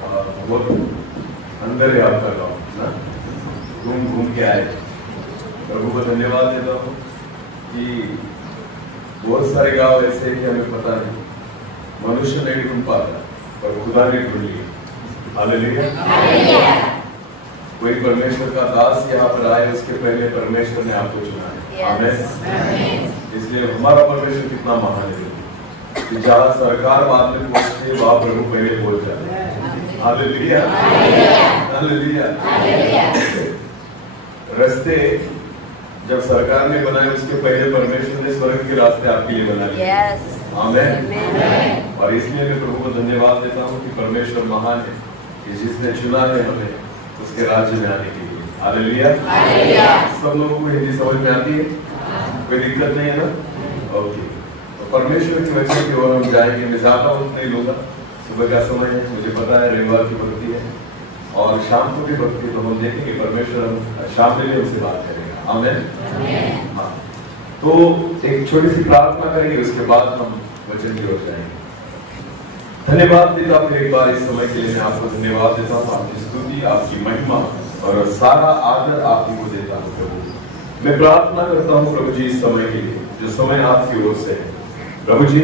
बहुत अंदर है आपका गाँव ना, घूम के आए। प्रभु को धन्यवाद देता हूँ कि बहुत सारे गांव ऐसे हैं कि हमें पता नहीं, मनुष्य नहीं ढूंढ पाता पर खुदा ने ढूंढ लिया। हालेलुया। कोई परमेश्वर का दास यहाँ पर आए, उसके पहले परमेश्वर ने आपको चुना है। आमीन। इसलिए हमारा परमेश्वर कितना महान है कि जहाँ सरकार बाद में पहुंचते वहां प्रभु पहले पहुंच जाते हैं। हालेलुया। हालेलुया। रास्ते जब सरकार ने बनाए उसके पहले परमेश्वर ने स्वर्ग के रास्ते आपके लिए बना लिए। आमीन। और इसलिए मैं प्रभु को धन्यवाद देता हूँ कि परमेश्वर महान है कि जिसने चुना है हमें उसके राज्य में आने के लिए। हालेलुया। सब लोगों को हिंदी समझ में आती है? कोई दिक्कत नहीं है ना? ओके, तो परमेश्वर की वचन की ओर हम जाएंगे। मैं ज्यादा वक्त नहीं लूंगा, सुबह का समय है, मुझे पता है रविवार की भक्ति है और शाम को भी भक्ति, तो हम देखेंगे परमेश्वर हम शाम में भी हमसे बात करेगा। आमीन। हाँ, तो एक छोटी सी प्रार्थना करेंगे, उसके बाद हम वचन की ओर जाएंगे। धन्यवाद देता फिर एक बार इस समय के लिए मैं आपको धन्यवाद देता हूँ। आपकी स्तुति, आपकी महिमा और सारा आदर आप ही को देता हूँ प्रभु। मैं प्रार्थना करता हूँ प्रभु जी इस समय के लिए जो समय आपकी ओर से है। प्रभु जी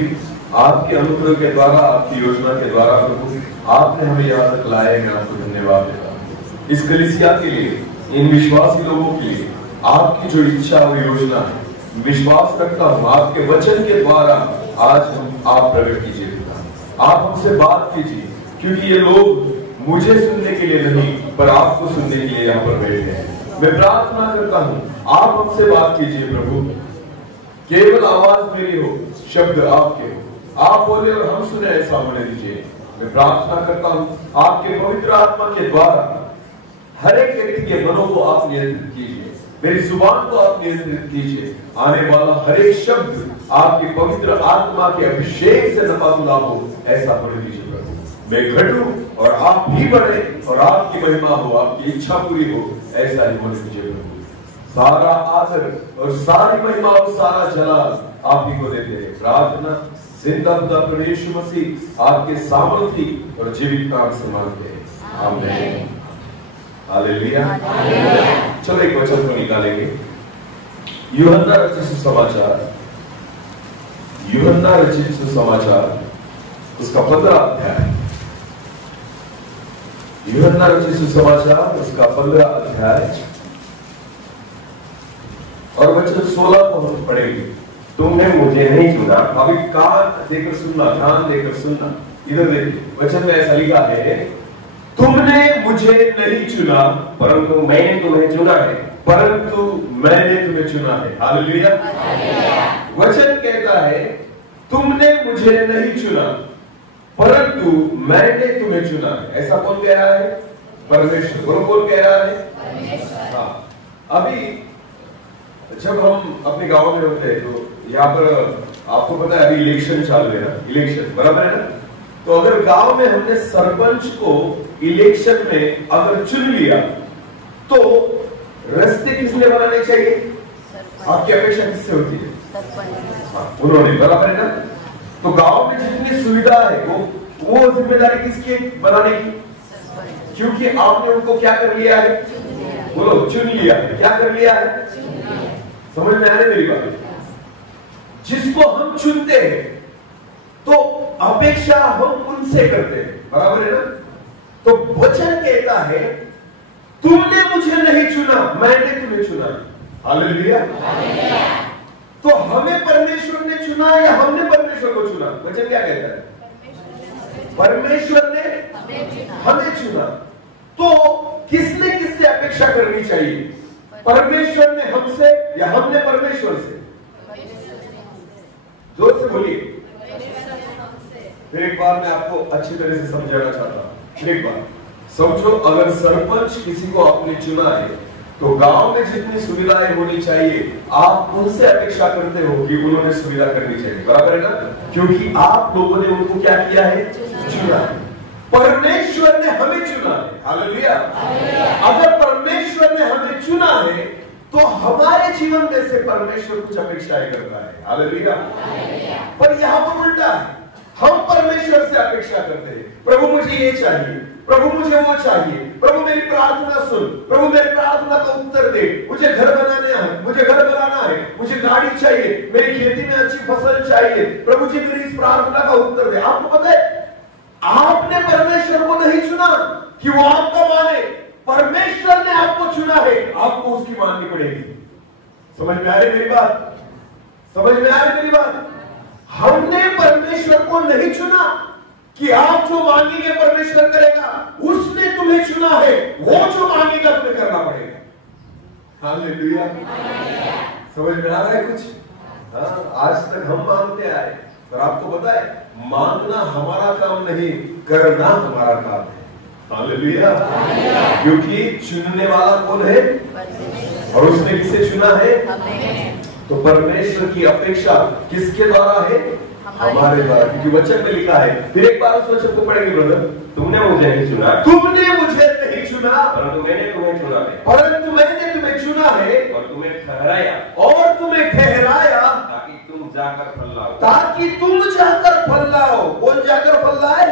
आपके अनुग्रह के द्वारा, आपकी योजना के द्वारा प्रभु आपने हमें यहाँ तक लाए। मैं आपको धन्यवाद देता हूँ इस कलीसिया के लिए, इन विश्वासी लोगों के लिए। आपकी जो इच्छा और योजना है, विश्वास रखता हूँ आपके वचन के द्वारा आज हम आप प्रकट कीजिए, आप हमसे बात कीजिए, क्योंकि ये लोग मुझे सुनने के लिए नहीं पर आपको सुनने के लिए यहाँ पर बैठे हैं। मैं प्रार्थना करता हूँ आप हमसे बात कीजिए प्रभु, केवल आवाज मेरी हो, शब्द आपके हो, आप बोले और हम सुने, ऐसा होने दीजिए। मैं प्रार्थना करता हूँ आपके पवित्र आत्मा के द्वारा हर एक व्यक्ति के मनों को आप नियंत्रित कीजिए, मेरी जुबान को आप नियंत्रित कीजिए। आने वाला हर एक शब्द आपकी पवित्र आत्मा के अभिषेक से नपातुला हो, ऐसा होने दीजिए प्रभु। मैं घटूं और आप भी बढ़े और आपकी महिमा हो, आपकी इच्छा पूरी हो, ऐसा ही होने दीजिए प्रभु। सारा आदर और सारी महिमा और सारा जलाल आप ही को देते हैं। प्रार्थना जिंदा खुदा प्रभु यीशु मसीह आपके सामर्थी और जीवित नाम से मांगते हैं। आमीन। हालेलुया। चलो एक वचन को निकालेंगे। यूहन्ना रचित सुसमाचार, यूहन्ना रचित सुसमाचार उसका 15 अध्याय, यूहन्ना रचित सुसमाचार उसका 15 अध्याय और वचन 16 को हम पढ़ेंगे। तुमने मुझे नहीं चुना। अभी कान देकर सुनना, ध्यान देकर सुनना। इधर देखिए, वचन में ऐसा लिखा है, तुमने मुझे नहीं चुना परंतु मैंने तुम्हें चुना है। परंतु मैंने तुम्हें चुना है। हालेलुया। वचन कहता है तुमने मुझे नहीं चुना परंतु मैंने तुम्हें चुना है। ऐसा कौन कह रहा है? परमेश्वर। कौन कह रहा है? हाँ, अभी जब हम अपने गांव में होते हैं तो यहाँ पर आपको पता है अभी इलेक्शन चालू है ना, इलेक्शन बराबर है ना। तो अगर गांव में हमने सरपंच को इलेक्शन में अगर चुन लिया तो रास्ते किसने बनाने चाहिए? आपकी अपेक्षा किससे होती है? उन्होंने, बराबर है ना। तो गांव में जितनी सुविधा है वो जिम्मेदारी किसकी है बनाने की? क्योंकि आपने उनको क्या कर लिया है? बोलो, चुन लिया है। क्या कर लिया है? समझ में आ रही मेरी बात? जिसको हम चुनते हैं तो अपेक्षा हम उनसे करते हैं, बराबर है ना। तो वचन कहता है तुमने मुझे नहीं चुना, मैंने तुम्हें चुना। हालेलुया। तो हमें परमेश्वर ने चुना या हमने परमेश्वर को चुना? वचन क्या कहता है? परमेश्वर ने हमें चुना। तो किसने किससे अपेक्षा करनी चाहिए? परमेश्वर ने हमसे या हमने परमेश्वर से? जोर से बोलिए। फिर एक बार मैं आपको अच्छी तरह से समझाना चाहता हूं। एक बार समझो, अगर सरपंच किसी को आपने चुना है तो गांव में जितनी सुविधाएं होनी चाहिए आप उनसे अपेक्षा करते हो कि उन्होंने सुविधा करनी चाहिए, बराबर है ना। क्योंकि आप लोगों ने उनको क्या किया है? चुना है। परमेश्वर ने हमें चुना है। हालेलुया। अगर परमेश्वर ने हमें चुना है तो हमारे जीवन में से परमेश्वर कुछ अपेक्षाएं करता है। हालेलुया। पर यहां पर उल्टा है, हम परमेश्वर से अपेक्षा करते हैं, प्रभु मुझे ये चाहिए, प्रभु मुझे वो चाहिए, प्रभु मेरी प्रार्थना सुन, प्रभु मेरी प्रार्थना का उत्तर दे, मुझे घर बनाना है, मुझे घर बनाना है, मुझे गाड़ी चाहिए, मेरी खेती में अच्छी फसल चाहिए, प्रभु जी मेरी इस प्रार्थना का उत्तर दे। आपको पता है, आपने परमेश्वर को नहीं चुना कि वो आपका माने, परमेश्वर ने आपको चुना है, आपको उसकी माननी पड़ेगी। समझ में आ रही मेरी बात? समझ में आ रही मेरी बात? हमने परमेश्वर को नहीं चुना कि आप जो मांगेंगे परमेश्वर करेगा, उसने तुम्हें चुना है, वो जो मांगेगा तुम्हें करना पड़ेगा। हालेलुया। समझ में आ रहा है कुछ? हाँ, आज तक हम मांगते आए, पर आपको पता है मांगना हमारा काम नहीं, करना हमारा काम है। हालेलुया। क्योंकि चुनने वाला कौन है? और उसने किसे चुना है? तो परमेश्वर की अपेक्षा किसके द्वारा है? हमारे द्वारा, क्योंकि वचन में लिखा है। फिर एक बार उस वचन को पढ़ेंगे ब्रदर। तुमने मुझे नहीं चुना, तुमने मुझे नहीं चुना, परंतु मैंने तुम्हें चुना है, परंतु मैंने तुम्हें चुना है, और तुम्हें ठहराया, और तुम्हें ठहराया, ताकि तुम जाकर फल लाओ, ताकि तुम जाकर फल लाओ। कौन जाकर फल लाए?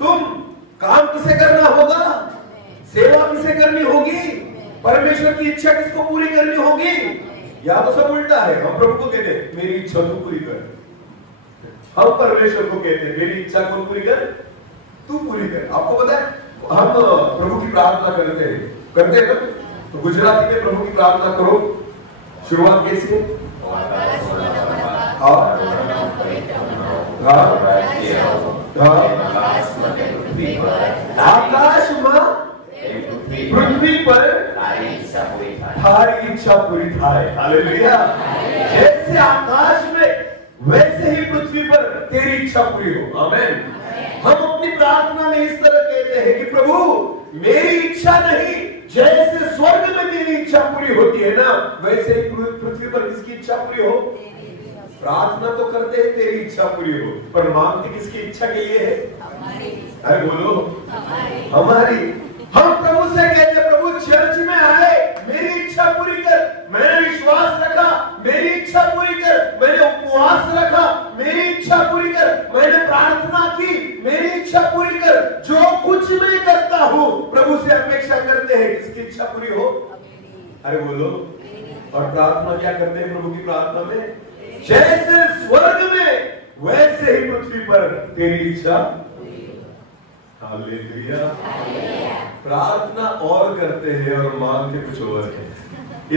तुम। काम किसे करना होगा? सेवा किसे करनी होगी? परमेश्वर की इच्छा किसको पूरी करनी होगी? या तो सब उल्टा है, हम प्रभु को कहते हैं मेरी इच्छा तू पूरी कर, हम परमेश्वर को कहते हैं मेरी इच्छा कौन पूरी कर? तू पूरी कर। आपको पता है हम प्रभु की प्रार्थना करते हैं ना, तो गुजराती में प्रभु की प्रार्थना करो, शुरुआत कैसी है? आकाश में पृथ्वी पर थारी इच्छा पूरी थाए। हालेलुया। जैसे आकाश में वैसे ही पृथ्वी पर तेरी इच्छा पूरी हो। आमीन। हम अपनी प्रार्थना में इस तरह कहते हैं कि प्रभु मेरी इच्छा नहीं, जैसे स्वर्ग में तेरी इच्छा पूरी होती है ना, वैसे ही पृथ्वी पर किसकी इच्छा पूरी हो? प्रार्थना तो करते हैं तेरी इच्छा पूरी हो, पर मांगते किसकी इच्छा के लिए है? अरे बोलो हमारी। हम प्रभु से कहते हैं प्रभु चर्च में आए, मेरी इच्छा पूरी कर, मैंने विश्वास रखा, मेरी इच्छा पूरी कर, मैंने उपवास रखा, मेरी इच्छा पूरी कर, मैंने प्रार्थना की, मेरी इच्छा पूरी कर। जो कुछ मैं करता हूं प्रभु से अपेक्षा करते हैं किसकी इच्छा पूरी हो? अरे बोलो। और प्रार्थना क्या करते हैं प्रभु की प्रार्थना में? जैसे स्वर्ग में वैसे ही पृथ्वी पर तेरी इच्छा। हालेलुया। प्रार्थना और करते हैं और मांगते कुछ और है,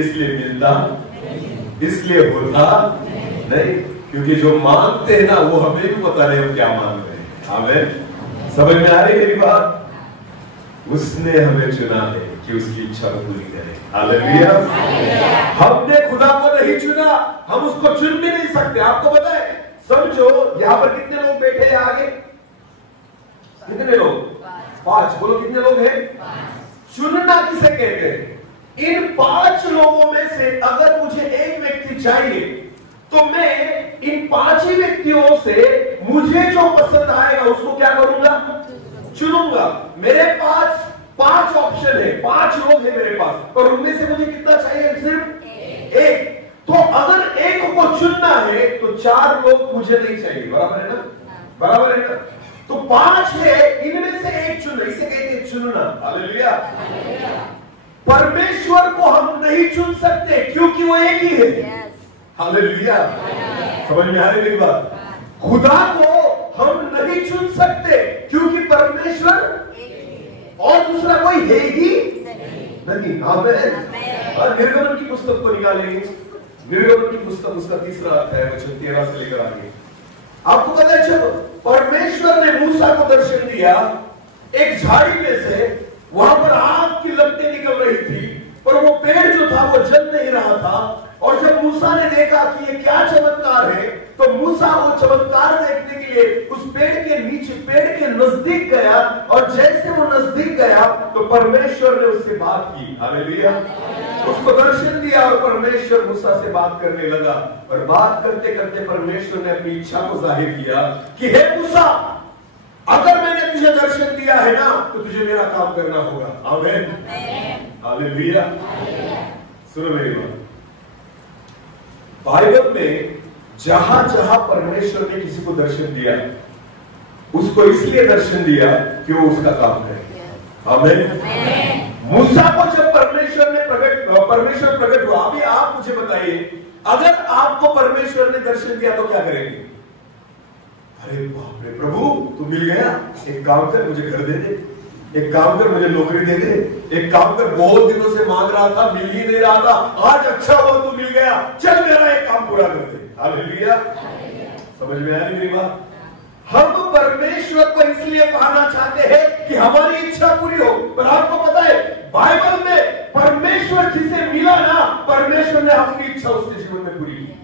इसलिए मिलता, इसलिए होता नहीं। क्योंकि जो मांगते हैं ना वो हमें भी पता नहीं हम क्या मांग रहे हैं। आमीन। समझ में आ रही मेरी बात? उसने हमें चुना है कि उसकी इच्छा को पूरी करें। हालेलुया। हमने खुदा को नहीं चुना, हम उसको चुन भी नहीं सकते। आपको पता है, समझो यहाँ पर कितने लोग बैठे हैं आगे? कितने लोग? 5। बोलो कितने लोग हैं? चुनना किसे कहते हैं? इन 5 लोगों में से अगर मुझे एक व्यक्ति चाहिए तो मैं इन 5 ही व्यक्तियों से मुझे जो पसंद आएगा उसको क्या करूंगा? चुनूंगा। मेरे पास 5 ऑप्शन है, 5 लोग हैं मेरे पास, पर उनमें से मुझे कितना चाहिए? सिर्फ एक। तो अगर एक को चुनना है तो 4 लोग मुझे नहीं चाहिए। बराबर है ना? बराबर है ना? तो 5 है, इनमें से एक चुन, इसे कहते हैं चुनना। हालेलुया। परमेश्वर को हम नहीं चुन सकते क्योंकि वो एक ही है। हालेलुया। समझ में आ रही मेरी बात? खुदा को हम नहीं चुन सकते क्योंकि परमेश्वर और दूसरा कोई है ही नहीं। आमीन। और निर्गमन की पुस्तक को निकालेंगे। निर्गमन की पुस्तक उसका 3रा अध्याय वचन 13 से लेकर आगे। आपको पता है जब परमेश्वर ने मूसा को दर्शन दिया, एक झाड़ी में से वहां पर आग की लपटें निकल रही थी, पर वो पेड़ जो था वो जल नहीं रहा था। और जब मूसा ने देखा कि ये क्या चमत्कार है, तो मूसा वो चमत्कार देखने के लिए उस पेड़ के नीचे, पेड़ के नजदीक गया। और जैसे वो नजदीक गया तो परमेश्वर ने उससे बात की। हालेलुया। उसको दर्शन दिया और परमेश्वर मूसा से बात करने लगा। और बात करते करते परमेश्वर ने अपनी इच्छा को जाहिर किया कि हे मूसा, अगर मैंने तुझे दर्शन दिया है ना तो तुझे मेरा काम करना होगा। आमीन। हालेलुया। सुनो मेरी बात, बाइबल में जहां जहां परमेश्वर ने किसी को दर्शन दिया उसको इसलिए दर्शन दिया कि वो उसका काम करे। आमीन। मूसा को जब परमेश्वर प्रकट हुआ, अभी आप मुझे बताइए, अगर आपको परमेश्वर ने दर्शन दिया तो क्या करेंगे? अरे बाप रे प्रभु, तू मिल गया, एक काम कर मुझे घर दे दे, एक काम कर मुझे नौकरी दे दे, एक काम कर, बहुत दिनों से मांग रहा था, मिल ही नहीं रहा था, आज अच्छा हुआ तू मिल गया, चल मेरा एक काम पूरा कर दे। हालेलुया। समझ में आया मेरी बात? हम परमेश्वर को इसलिए पाना चाहते हैं कि हमारी इच्छा पूरी हो, पर आपको पता है बाइबल में परमेश्वर जिसे मिला ना, परमेश्वर ने अपनी इच्छा उसके जीवन में पूरी की।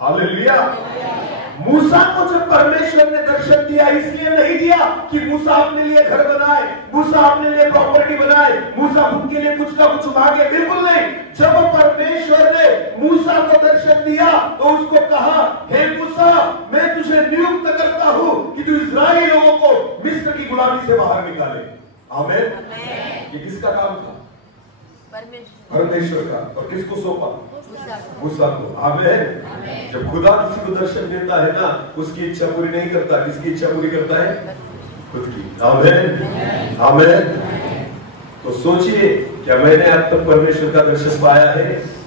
हालेलुया। मूसा को जब परमेश्वर ने दर्शन दिया, इसलिए नहीं दिया कि मूसा अपने लिए घर बनाए, मूसा अपने लिए प्रॉपर्टी बनाए, मूसा उनके लिए कुछ ना कुछ मांगे, बिल्कुल नहीं। जब परमेश्वर ने मूसा को दर्शन दिया तो उसको कहा, हे मूसा, मैं तुझे नियुक्त करता हूं कि तू इस्राएली लोगों को मिस्र की गुलामी से बाहर निकाले। आमीन। ये किसका काम था? परमेश्वर का। और किसको सौंपा? मूसा को। आमीन। जब खुदा किसी को दर्शन देता है ना, उसकी इच्छा पूरी नहीं करता, किसकी इच्छा पूरी करता है? खुद की। आमीन। आमीन। तो सोचिए, क्या मैंने अब तक परमेश्वर का दर्शन पाया है?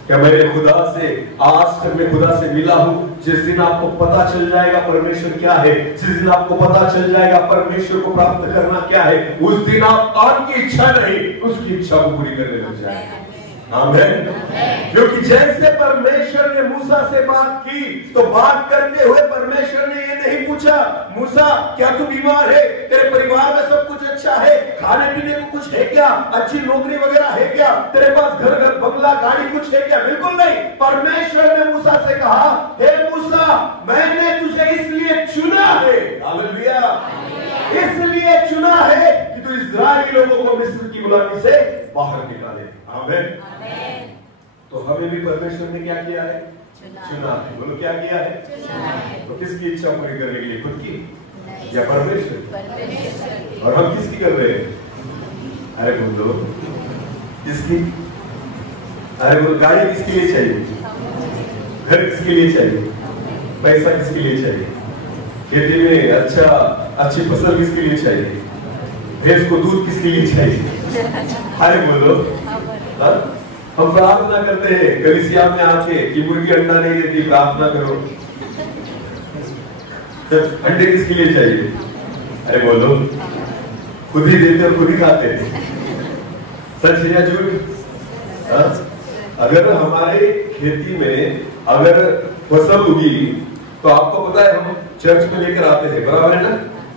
क्या मैंने खुदा से, आज तक मैं खुदा से मिला हूं? जिस दिन आपको पता चल जाएगा परमेश्वर क्या है, जिस दिन आपको पता चल जाएगा परमेश्वर को प्राप्त करना क्या है, उस दिन आप आपकी इच्छा नहीं, उसकी इच्छा को पूरी करने लग जाएंगे। आमीन। क्योंकि जैसे परमेश्वर ने मूसा से बात की, तो बात करते हुए परमेश्वर ने ये नहीं पूछा, मूसा क्या तू बीमार है? तेरे परिवार में सब कुछ अच्छा है? खाने पीने को कुछ है क्या? अच्छी नौकरी वगैरह है क्या? तेरे पास घर बंगला गाड़ी कुछ है क्या? बिल्कुल नहीं। परमेश्वर ने मूसा से कहा, हे मूसा, मैंने तुझे इसलिए चुना है, हालेलुया, इसलिए चुना है कि तू इस्राएली लोगों को मिस्र की गुलामी से बाहर निकाले। आमीन। तो हमें भी परमेश्वर ने क्या किया है? चुना है। बोलो क्या किया है? तो किसकी इच्छा पूरी करने के लिए? खुद की या परमेश्वर? और हम किसकी कर रहे हैं? अरे बोलो किसकी? अरे बोलो गाड़ी किसके लिए चाहिए? घर किसके लिए चाहिए? पैसा किसके लिए चाहिए? खेती में अच्छी फसल किसके लिए चाहिए? भैंस को दूध किसके लिए चाहिए? अरे बोलो। हम प्रार्थना करते हैं कलीसिया में आके कि मुर्गी अंडा नहीं देती, प्रार्थना करो। अंडे किसके लिए चाहिए? अरे बोलो। खुद ही देते और खुद ही खाते हैं। सच या झूठ? अगर हमारे खेती में अगर फसल उगी तो आपको पता है हम चर्च में लेकर आते हैं, बराबर है ना?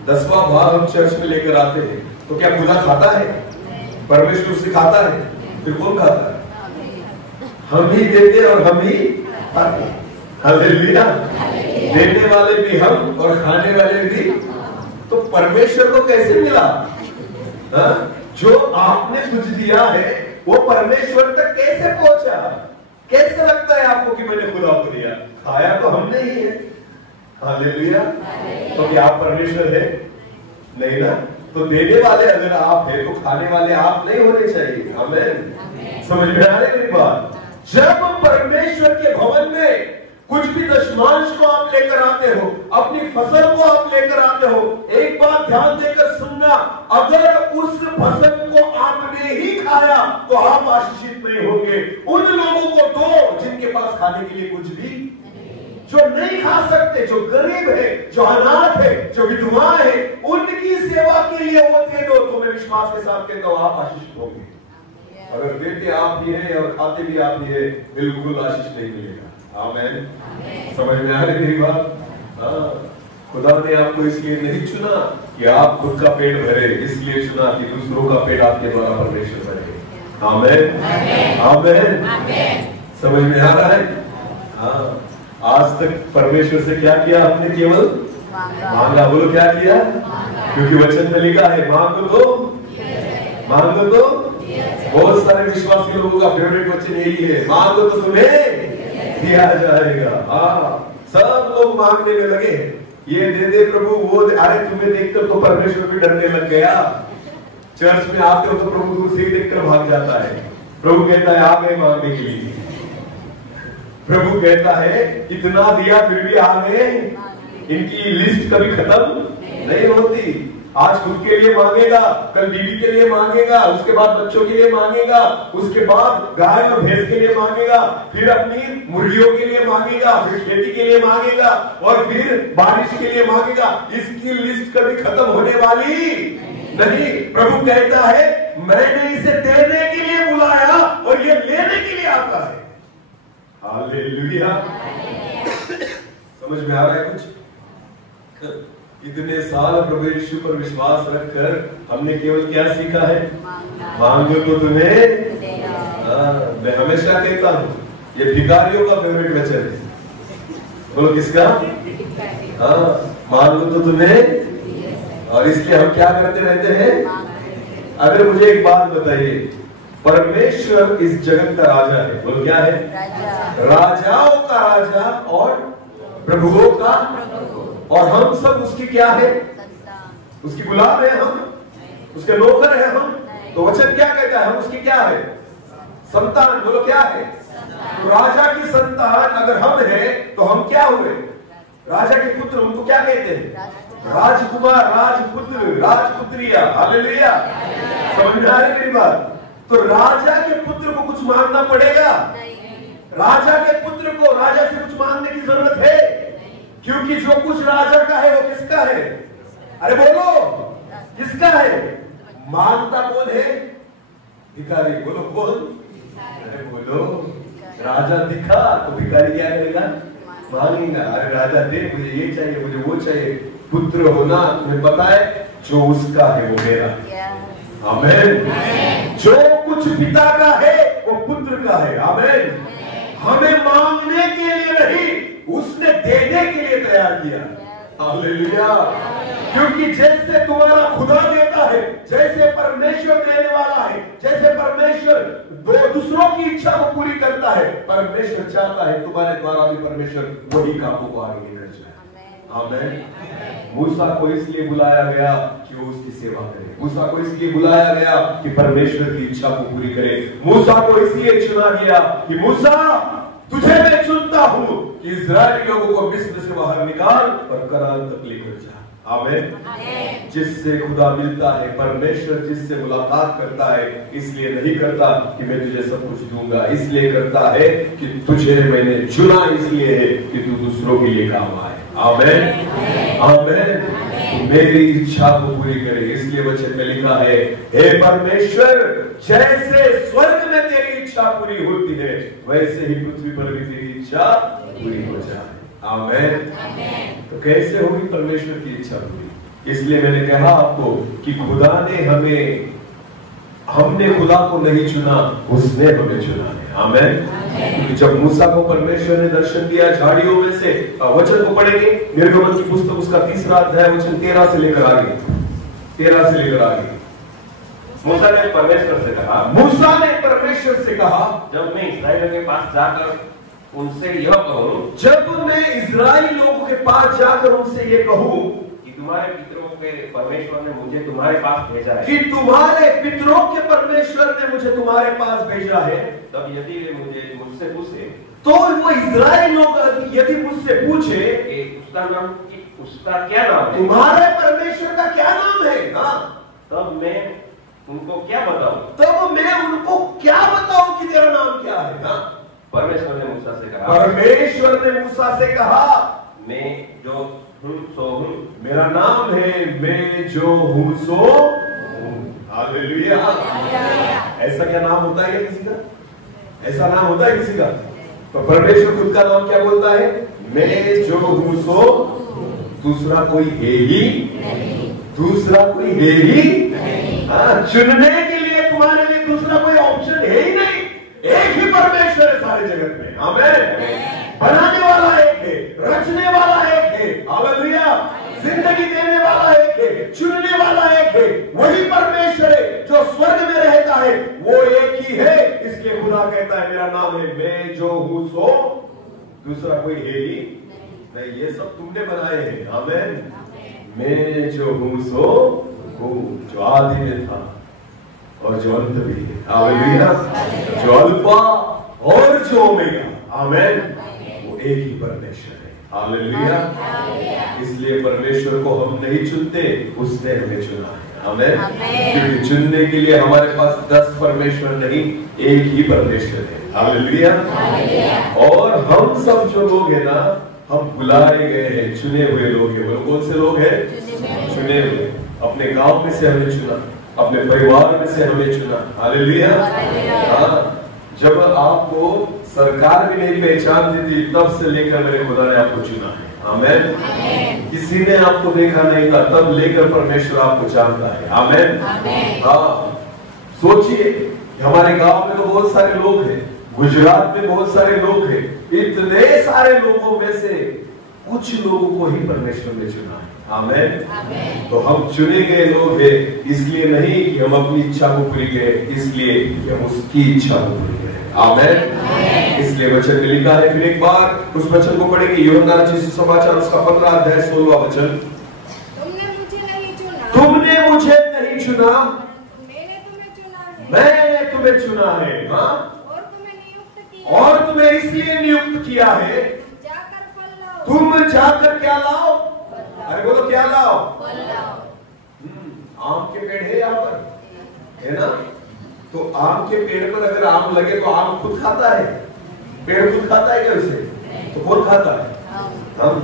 10वां भाग हम चर्च में लेकर आते हैं, तो क्या खुदा खाता है? परमेश्वर उससे खाता है? फिर कौन खाता है? हम ही देते और हम ही खाते। हालेलुया। देने वाले भी हम और खाने वाले भी। तो परमेश्वर को कैसे मिला? जो आपने कुछ दिया है वो परमेश्वर तक कैसे पहुंचा? कैसे लगता है आपको कि मैंने खुदा को दिया? खाया तो हमने ही है। हालेलुया। तो क्या आप परमेश्वर है? नहीं ना। तो देने वाले अगर आप हैं तो खाने वाले आप नहीं होने चाहिए। आमीन। समझ में आ रही मेरी बात? जब परमेश्वर के भवन में कुछ भी दशमांश को आप लेकर आते हो, अपनी फसल को आप लेकर आते हो, एक बात ध्यान देकर सुनना, अगर उस फसल को आपने ही खाया तो आप आशीषित नहीं होंगे। उन लोगों को दो जिनके पास खाने के लिए कुछ भी, जो नहीं खा सकते, जो गरीब है, जो अनाथ है, जो विधवा है, उनकी सेवा के लिए वो दे दो। तो मैं विश्वास के साथ कहता हूं आप आशीषित होंगे। अगर देते आप ही हैं और खाते भी आप ही हैं, बिल्कुल आशीष नहीं मिलेगा। आमीन। समझ में आ रही मेरी बात? खुदा ने आपको इसलिए नहीं चुना कि आप खुद का पेट भरे, इसलिए चुना कि दूसरों का पेट आपके द्वारा परमेश्वर भरे। आमीन। आमीन। समझ में आ रहा है? हाँ। आज तक परमेश्वर से क्या किया आपने? केवल मांगा। बोलो क्या किया? क्योंकि वचन में लिखा है मांगो तो बहुत सारे विश्वासी लोगों का फेवरेट वचन यही है, मांगो तो तुम्हें दिया जाएगा। हाँ, सब लोग मांगने में लगे, ये दे दे प्रभु, वो दे। अरे तुम्हें देखकर तो परमेश्वर भी डरने लग गया। चर्च में आते हो तो प्रभु दूर से ही देखकर भाग जाता है। प्रभु कहता है आ गए मांगने के लिए। प्रभु कहता है इतना दिया फिर भी आ गए, इनकी लिस्ट कभी खत्म नहीं होती। आज खुद के लिए मांगेगा, कल बीवी के लिए मांगेगा, उसके बाद बच्चों के लिए मांगेगा, उसके बाद गाय और भैंस के लिए मांगेगा, फिर अपनी मुर्गियों के लिए मांगेगा, फिर खेती के लिए मांगेगा और फिर बारिश के लिए मांगेगा। इसकी लिस्ट कभी खत्म होने वाली नहीं। प्रभु कहता है मैंने इसे देने के लिए बुलाया और ये लेने के लिए आता है। हालेलुया। समझ में आ रहा है कुछ? इतने साल प्रभु यीशु पर विश्वास रखकर हमने केवल क्या सीखा है? मांगो तो तुम्हें। मैं हमेशा कहता हूँ ये भिखारियों का फेवरेट वचन है। बोलो किसका? मांगो तो तुम्हें। और इसलिए हम क्या करते रहते हैं? अगर मुझे एक बात बताइए, परमेश्वर इस जगत का राजा है। बोलो क्या है? राजाओं का राजा और प्रभुओं का। और हम सब उसकी क्या है? उसकी गुलाम है हम, उसके नौकर है हम। तो वचन क्या कहता है? हम उसकी क्या है? संतान। बोलो क्या है? तो राजा की संतान अगर हम हैं तो हम क्या हुए? राजा के पुत्र। उनको क्या कहते हैं? राजकुमार, राजपुत्र, राजपुत्रिया। हालेलुया। समझ में आ रही मेरी बात? तो राजा के पुत्र को कुछ मांगना पड़ेगा? राजा के पुत्र को राजा से कुछ मांगने की जरूरत है? क्योंकि जो कुछ राजा का है वो किसका है? अरे बोलो किसका है? मांगता कौन है? भिखारी। बोलो कौन? अरे बोलो राजा दिखा तो भिखारी क्या करेगा? मांगेगा। अरे राजा दे, मुझे ये चाहिए, मुझे वो चाहिए। पुत्र होना तुम्हें पता है, जो उसका है वो मेरा। आमीन। जो कुछ पिता का है वो पुत्र का है। आमीन। हमें मांगने के लिए नहीं, उसने देने के लिए तैयार किया। हालेलुया। क्योंकि जैसे तुम्हारा खुदा देता है, जैसे परमेश्वर देने वाला है, जैसे परमेश्वर दूसरों की इच्छा को पूरी करता है, परमेश्वर चाहता है तुम्हारे द्वारा भी परमेश्वर वही कामों को आगे लेकर जाए। आमीन। मूसा को इसलिए बुलाया गया कि वो उसकी सेवा करे। मूसा को इसलिए बुलाया गया कि परमेश्वर की इच्छा को पूरी करे। मूसा को इसलिए चुना गया कि मूसा तुझे मैं चुनता हूं कि इस्राएली लोगों को मिस्र से बाहर निकाल और कनान तक लेकर जा। आमीन। जिससे खुदा मिलता है, परमेश्वर जिससे मुलाकात करता है, इसलिए नहीं करता कि मैं तुझे सब कुछ दूंगा, इसलिए करता है कि तुझे मैंने चुना इसलिए है कि तू दूसरों के लिए काम आए। आमीन। आमीन। मेरी इच्छा को पूरी करे। इसलिए वचन में लिखा है, हे परमेश्वर जैसे स्वर्ग में तेरी इच्छा पूरी होती है, वैसे ही पृथ्वी पर भी तेरी इच्छा पूरी हो जाए। आमीन। तो कैसे होगी परमेश्वर की इच्छा पूरी? इसलिए मैंने कहा आपको कि खुदा ने हमने खुदा को नहीं चुना, उसने हमें चुना है। आमीन। जब मूसा को परमेश्वर ने दर्शन दिया झाड़ियों में से, वचन को पढ़ेंगे निर्गमन की पुस्तक उसका 3रा अध्याय वचन 13 से लेकर आगे। 13 से लेकर आगे। मूसा ने परमेश्वर से कहा, मूसा ने परमेश्वर से कहा, जब मैं इस्राएलियों के पास जाकर उनसे यह कहूं, जब मैं इस्राएली लोगों के पास जाकर उनसे ये कहूं कि तुम्हारे पितरों के परमेश्वर ने मुझे तुम्हारे पास भेजा है, कि तुम्हारे पितरों के परमेश्वर ने मुझे तुम्हारे पास भेजा है, तब यदि वे मुझसे पूछे, तो वो इस्राएली लोग यदि मुझसे पूछे उसका क्या नाम है, तुम्हारे परमेश्वर का क्या नाम है, तब मैं उनको क्या बताऊं? तब मैं उनको क्या बताऊं कि तेरा नाम क्या है? परमेश्वर ने मूसा से कहा, परमेश्वर ने मूसा से कहा, मैं जो हूं सो हूं। मेरा नाम है मैं जो हूं सो हूं। हालेलुया। ऐसा क्या नाम होता है किसी का? ऐसा नाम होता है किसी का? तो परमेश्वर खुद का नाम क्या बोलता है? मैं जो हूं सो। दूसरा कोई है ही नहीं। दूसरा कोई है ही नहीं। चुनने के लिए तुम्हारे लिए दूसरा कोई ऑप्शन है ही नहीं। एक ही परमेश्वर है सारे जगत में। आमीन। बनाने वाला एक है, रचने वाला एक है। हालेलुया। जिंदगी देने वाला एक है, चुनने वाला एक है। वही परमेश्वर है जो स्वर्ग में रहता है, वो एक ही है। इसलिए खुदा कहता है मेरा नाम है मैं जो हूं सो। दूसरा कोई है ही नहीं। ये सब तुमने बनाए हैं। आमीन। मैं जो हूं सो हूं, जो आदि में था और जो अंत भी है। हालेलुया। जो अल्फा और जो ओमेगा। आमीन। वो एक ही परमेश्वर है। हालेलुया। इसलिए परमेश्वर को हम नहीं चुनते, उसने हमें चुना है। आमीन। क्योंकि चुनने के लिए हमारे पास 10 परमेश्वर नहीं, एक ही परमेश्वर है। हालेलुया। और हम सब जो लोग हैं ना, हम बुलाए गए हैं, चुने हुए लोग हैं। वो कौन से लोग हैं? चुने हुए। अपने गांव में से हमें चुना, अपने परिवार में से हमें चुना। हालेलुया। हाँ, जब आपको सरकार भी नहीं पहचानती थी, तब से लेकर मेरे खुदा ने आपको चुना है। आमीन। किसी ने आपको देखा नहीं था, तब लेकर परमेश्वर आपको जानता है। आमीन। हाँ, सोचिए, हमारे गांव में तो बहुत सारे लोग हैं, गुजरात में बहुत सारे लोग हैं, इतने सारे लोगों में से कुछ लोगों को ही परमेश्वर ने चुना है। आमीन। तो हम चुने गए लोग हैं, इसलिए नहीं कि हम अपनी इच्छा को पूरी करें, इसलिए कि हम उसकी इच्छा को पूरी करें। आमीन। इसलिए वचन में लिखा है, फिर एक बार उस वचन को पढ़ेंगे, यूहन्ना रचित सुसमाचार उसका 15 अध्याय 16वां वचन। तुमने मुझे नहीं चुना, तुमने मुझे नहीं चुना, मैंने तुम्हें चुना है। मैंने तुम्हें चुना है। हाँ, और तुम्हें नियुक्त किया, और तुम्हें इसलिए नियुक्त किया है, जाकर फल लाओ। तुम जाकर क्या लाओ? अरे बोलो, क्या लाओ? फल लाओ। आम के पेड़ है यहाँ पर, है ना? तो आम के पेड़ पर अगर आम लगे तो आम खुद खाता है? पेड़ खुद खाता है क्या उसे? तो कौन खाता है? हम।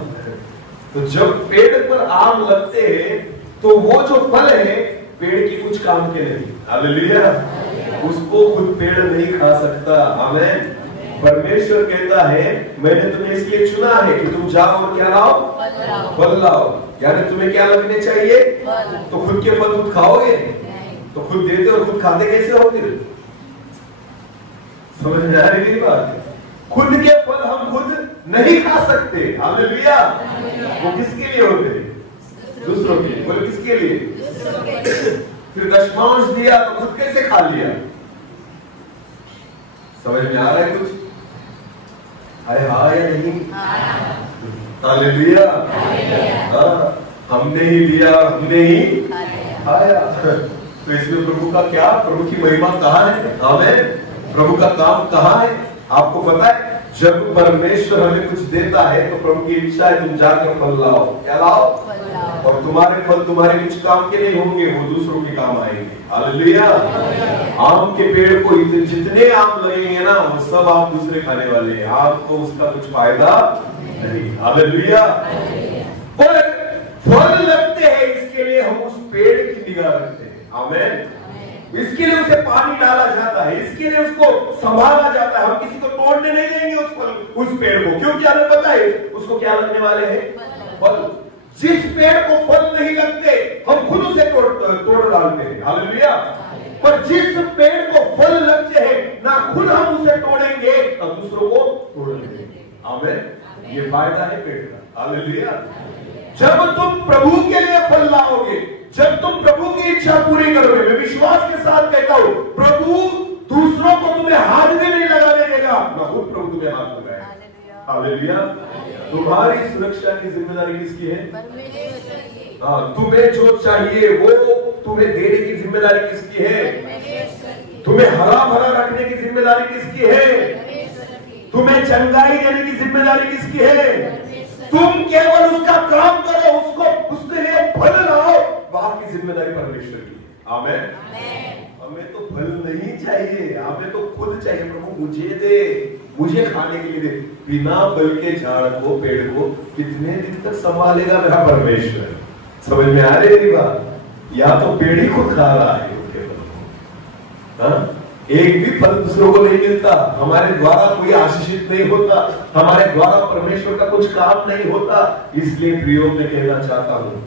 तो जब पेड़ पर आम लगते हैं तो वो जो फल है पेड़ की कुछ काम के नहीं। हालेलुया। उसको खुद पेड़ नहीं खा सकता। आमीन। परमेश्वर कहता है, मैंने तुम्हें इसलिए चुना है कि तुम जाओ और क्या लाओ? फल लाओ। यानी तुम्हें क्या लगने चाहिए? तो खुद के फल खुद खाओगे? तो खुद देते और खुद खाते कैसे होगे? समझ में आ रही मेरी बात? खुद के फल हम खुद नहीं खा सकते। हालेलुया। वो किसके लिए होते? दूसरों के लिए। बोले किसके लिए? फिर दशमांश दिया तो खुद कैसे खा लिया? समझ में आ रहा है कुछ? अरे हाँ या नहीं? हालेलुया। हमने ही लिया, हमने ही खाया। तो इसमें प्रभु का क्या, प्रभु की महिमा कहाँ है? आमीन। प्रभु का काम कहाँ है? आपको पता है, जब परमेश्वर हमें कुछ देता है तो प्रभु की इच्छा है तुम जाकर फल लाओ। क्या लाओ? और तुम्हारे फल तुम्हारे कुछ काम के नहीं होंगे, वो दूसरों के काम आएंगे। हालेलुया। आम के पेड़ को जितने आम लगेंगे ना, वो सब आम दूसरे खाने वाले हैं, आपको उसका कुछ फायदा नहीं। हालेलुया। फल लगते हैं, इसके लिए हम उस पेड़ की निगाह रखते हैं। आमीन। इसके लिए उसे पानी डाला जाता है, इसके लिए उसको संभाला जाता है। हम किसी को तोड़ने नहीं देंगे उस पेड़ को, क्योंकि हमें पता है उसको क्या लगने वाले हैं? फल। जिस पेड़ को फल नहीं लगते हम खुद उसे तोड़ डालते हैं। हालेलुया। पर जिस पेड़ को फल लगते हैं, ना खुद हम उसे तोड़ेंगे और दूसरों को तोड़ लेंगे। आमीन। ये फायदा है पेड़ का। हालेलुया। जब तुम प्रभु के लिए फल लाओगे, जब तुम प्रभु की इच्छा पूरी करोगे, मैं विश्वास के साथ कहता हूं, प्रभु दूसरों को तुम्हें हाथ भी नहीं लगाने देगा, ना खुद प्रभु तुम्हें हाथ लगाएगा। हालेलुया। तुम्हारी सुरक्षा की जिम्मेदारी किसकी है? हाँ, तुम्हें जो चाहिए वो तुम्हें देने की जिम्मेदारी किसकी है? तुम्हें हरा भरा रखने की जिम्मेदारी किसकी है? तुम्हें चंगाई देने की जिम्मेदारी किसकी है? तुम केवल उसका काम करो, उसके लिए फल लाओ, बाकी जिम्मेदारी परमेश्वर की है। आमीन। हमें तो फल नहीं चाहिए, हमें तो खुद चाहिए। प्रभु मुझे दे, मुझे खाने के लिए दे। बिना फल के झाड़ को, पेड़ को कितने दिन तक संभालेगा मेरा परमेश्वर? समझ में आ रही है बात? या तो पेड़ ही खुद खा रहा है उनके फल। हाँ? एक भी फल दूसरों को नहीं मिलता, हमारे द्वारा कोई आशीषित नहीं होता, हमारे द्वारा परमेश्वर का कुछ काम नहीं होता। इसलिए प्रियो मैं कहना चाहता हूं,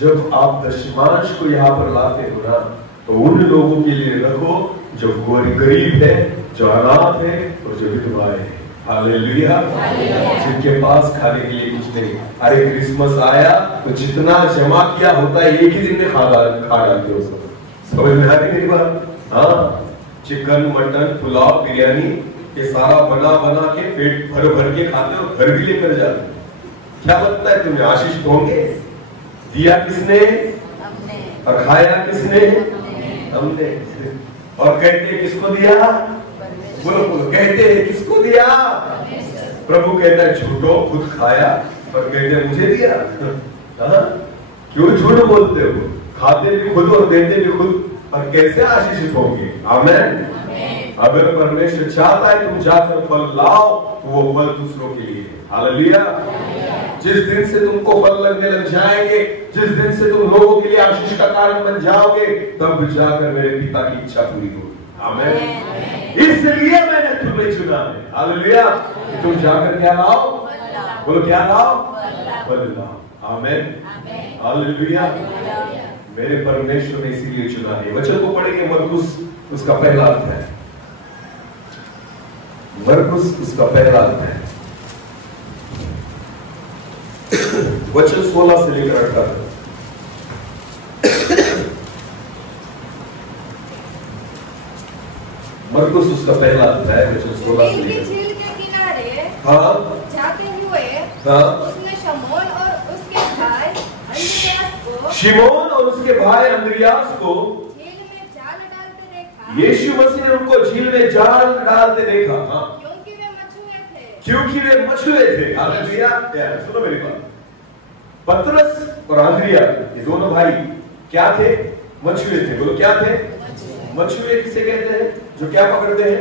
जब आप दशमांश को यहाँ पर लाते हो ना, तो उन लोगों के लिए रखो जो गरीब है, जो अनाथ है और जो विधवा है। हालेलुया। जिनके पास खाने के लिए कुछ नहीं। अरे क्रिसमस आया तो जितना जमा किया होता है एक ही दिन में खा डालते हो सब। समझ में आ रही मेरी बात? हाँ, चिकन, मटन, पुलाव, बिरयानी ये सारा बना के पेट भर के खाते हो, घर भी लेकर जाते। क्या लगता है तुम्हें आशीष होंगे? दिया किसने? हमने। और खाया किसने? हमने। और कहते हैं किसको दिया? बोलो बोलो, कहते हैं किसको दिया? प्रभु कहता है झूठो, खुद खाया पर कहते मुझे दिया। हाँ? क्यों झूठ बोलते हो? खाते भी खुद और देते भी खुद, और कैसे आशीषित होंगे? आमेन। अगर परमेश्वर चाहता है तुम जाकर फल लाओ, तो वो फल दूसरों के लिए। हालेलुया। जिस दिन से तुमको फल लगने लग जाएंगे, जिस दिन से तुम लोगों के लिए आशीष का कारण बन जाओगे, तब जाकर मेरे पिता की इच्छा पूरी होगी। आमेन। इसलिए मैंने तुम्हें चुना है। हालेलुया। तुम जाकर क्या लाओ? बोलो क्या लाओ? फल लाओ। आमेन। हालेलुया। मेरे परमेश्वर ने इसीलिए चुना है। वचन को पढ़ेंगे मरकुस उसका पहला अध्याय। मरकुस उसका पहला अध्याय, वचन 16 से लेकर 18। मरकुस उसका पहला अध्याय, वचन 16 से लेकर। झील के किनारे हाँ जाते हुए हाँ उसने शमौन और उसके भाई अंद्रियास को शिमोन और उसके भाई अंद्रियास को झील में जाल डालते देखा, यीशु मसीह ने उनको झील में जाल डालते देखा। हाँ, क्योंकि वे मछुए थे। क्योंकि वे मछुए थे। हालेलुया। सुनो मेरी बात, पतरस और अंद्रिया ये दोनों भाई क्या थे? मछुए थे। बोलो क्या थे? मछुए किसे कहते हैं? जो क्या पकड़ते हैं?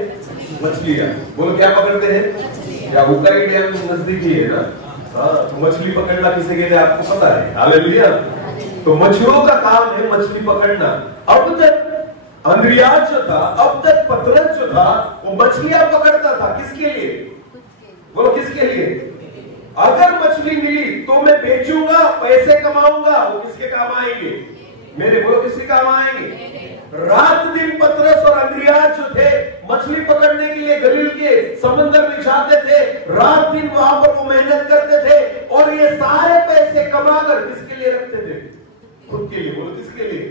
मछलियां। बोलो क्या पकड़ते हैं? या उकारी डैम नजदीकी है ना? हाँ, तो मछली पकड़ना किसे कहते हैं आपको पता है? हालेलुया। तो मछुओं का काम है मछली पकड़ना। अब तक अंद्रियास जो था, अब तक पतरस जो था, वो मछलियां पकड़ता था। किसके लिए? बोलो किसके लिए? अगर मछली मिली तो मैं बेचूंगा, पैसे कमाऊंगा। वो किसके काम आएंगे? मेरे। बोलो किसके काम आएंगे? रात दिन पतरस और अंद्रियास जो थे मछली पकड़ने के लिए गलील के समंदर में जाते थे। रात दिन वहां पर वो मेहनत करते थे और ये सारे पैसे कमाकर किसके लिए रखते थे? खुद के लिए। बोलो किसके लिए?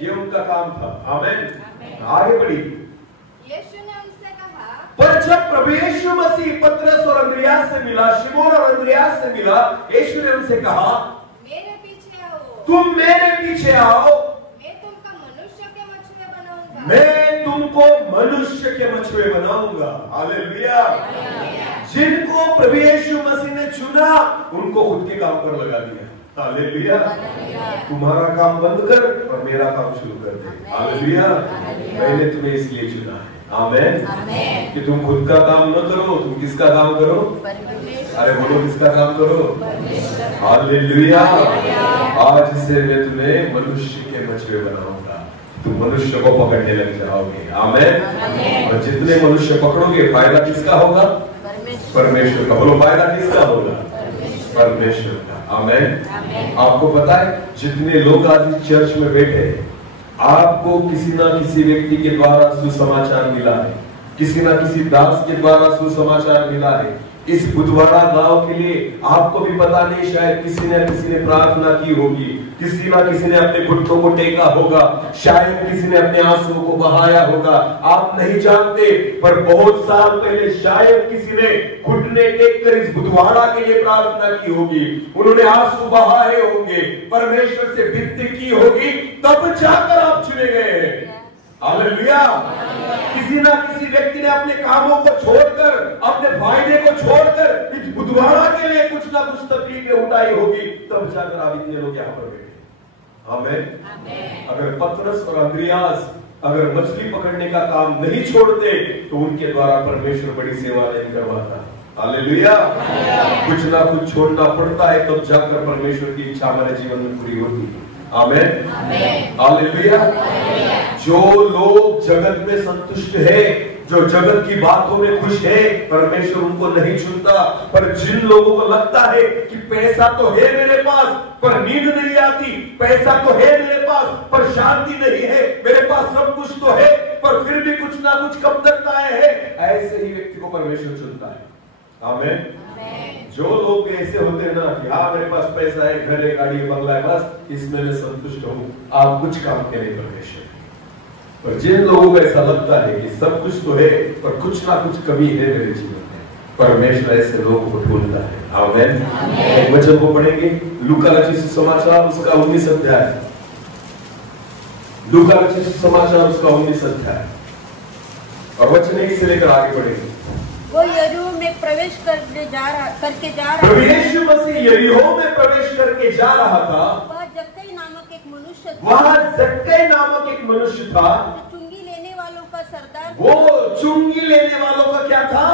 ये उनका काम था। आमीन। आगे बढ़ी। यीशु ने उनसे कहा, पर जब प्रभु यीशु मसीह पतरस और अंद्रियास से मिला, शिमोन और अंद्रियास से मिला, यीशु ने उनसे कहा, मेरे पीछे आओ, तुम मेरे पीछे आओ, मैं तुमको मनुष्य के मछुए बनाऊंगा। मैं तुमको मनुष्य के मछुए बनाऊंगा। हालेलुया। जिनको प्रभु यीशु मसीह ने चुना, उनको खुद के काम पर लगा दिया। हालेलुया। तुम्हारा काम बंद कर और मेरा काम शुरू कर दे। हालेलुया। मैंने तुम्हें इसलिए चुना है। आमीन। कि तुम खुद का काम न करो, तुम किसका काम करो? अरे बोलो किसका काम करो? हालेलुया। आज से मैं तुम्हें मनुष्य के मछुए बनाऊंगा। तुम मनुष्य को पकड़ने लग जाओगे। आमीन। और जितने मनुष्य पकड़ोगे फायदा किसका होगा? परमेश्वर का। बोलो फायदा किसका होगा? परमेश्वर का। आमीन। आपको पता है जितने लोग आज इस चर्च में बैठे हैं, आपको किसी ना किसी व्यक्ति के द्वारा सुसमाचार मिला है, किसी ना किसी दास के द्वारा सुसमाचार मिला है। इस बुधवाड़ा गांव के लिए आपको भी पता नहीं, शायद किसी ने प्रार्थना की होगी, किसी ना किसी ने अपने घुटनों को टेका होगा, शायद किसी ने अपने आंसुओं को बहाया होगा। आप नहीं जानते, पर बहुत साल पहले शायद किसी ने घुटने टेक कर इस बुधवाड़ा के लिए प्रार्थना की होगी। उन्होंने आंसू बहाए होंगे, परमेश्वर से विनती की होगी, तब जाकर आप चुने गए हैं। हालेलुया। किसी ना किसी व्यक्ति ने अपने कामों को छोड़कर, अपने फायदे को छोड़कर इस बुधवाड़ा के लिए कुछ ना कुछ तकलीफें उठाई होगी, तब जाकर आप इतने लोग यहाँ पर बैठे। आमीन। अगर पतरस और अंद्रियास अगर मछली पकड़ने का काम नहीं छोड़ते, तो उनके द्वारा परमेश्वर बड़ी सेवा नहीं करवाता। हालेलुया। कुछ ना कुछ छोड़ना पड़ता है, तब जाकर परमेश्वर की इच्छा हमारे जीवन में पूरी होती है। आमीन। हालेलुया। जो लोग जगत में संतुष्ट है, जो जगत की बातों में खुश है, परमेश्वर उनको नहीं चुनता। पर जिन लोगों को लगता है कि पैसा तो है मेरे पास पर नींद नहीं आती, पैसा तो है मेरे पास पर शांति नहीं है, मेरे पास सब कुछ तो है पर फिर भी कुछ ना कुछ कमतरताएं है, ऐसे ही व्यक्ति को परमेश्वर चुनता है। आमीन। जो लोग ऐसे होते हैं ना कि हाँ मेरे पास पैसा है, घर है, गाड़ी है, बंगला है, बस इसमें मैं संतुष्ट हूँ, आप कुछ काम के नहीं परमेश्वर। पर जिन लोगों को ऐसा लगता है कि सब कुछ तो है पर कुछ ना कुछ कमी है मेरे जीवन में, परमेश्वर ऐसे लोगों को ढूंढता है। आमीन। एक वचन को पढ़ेंगे, लूका रचित सुसमाचार उसका 19 अध्याय। लूका रचित सुसमाचार उसका 19 अध्याय और वचन 1 से लेकर आगे बढ़ेंगे। वो यरीहो में प्रवेश करके जा रहा प्रभु यीशु मसीह यरीहो में प्रवेश करके जा रहा था। वह जक्कई नामक एक मनुष्य था। वहाँ जक्कई नामक एक मनुष्य था। चुंगी लेने वालों का सरदार। वो चुंगी लेने वालों का क्या था?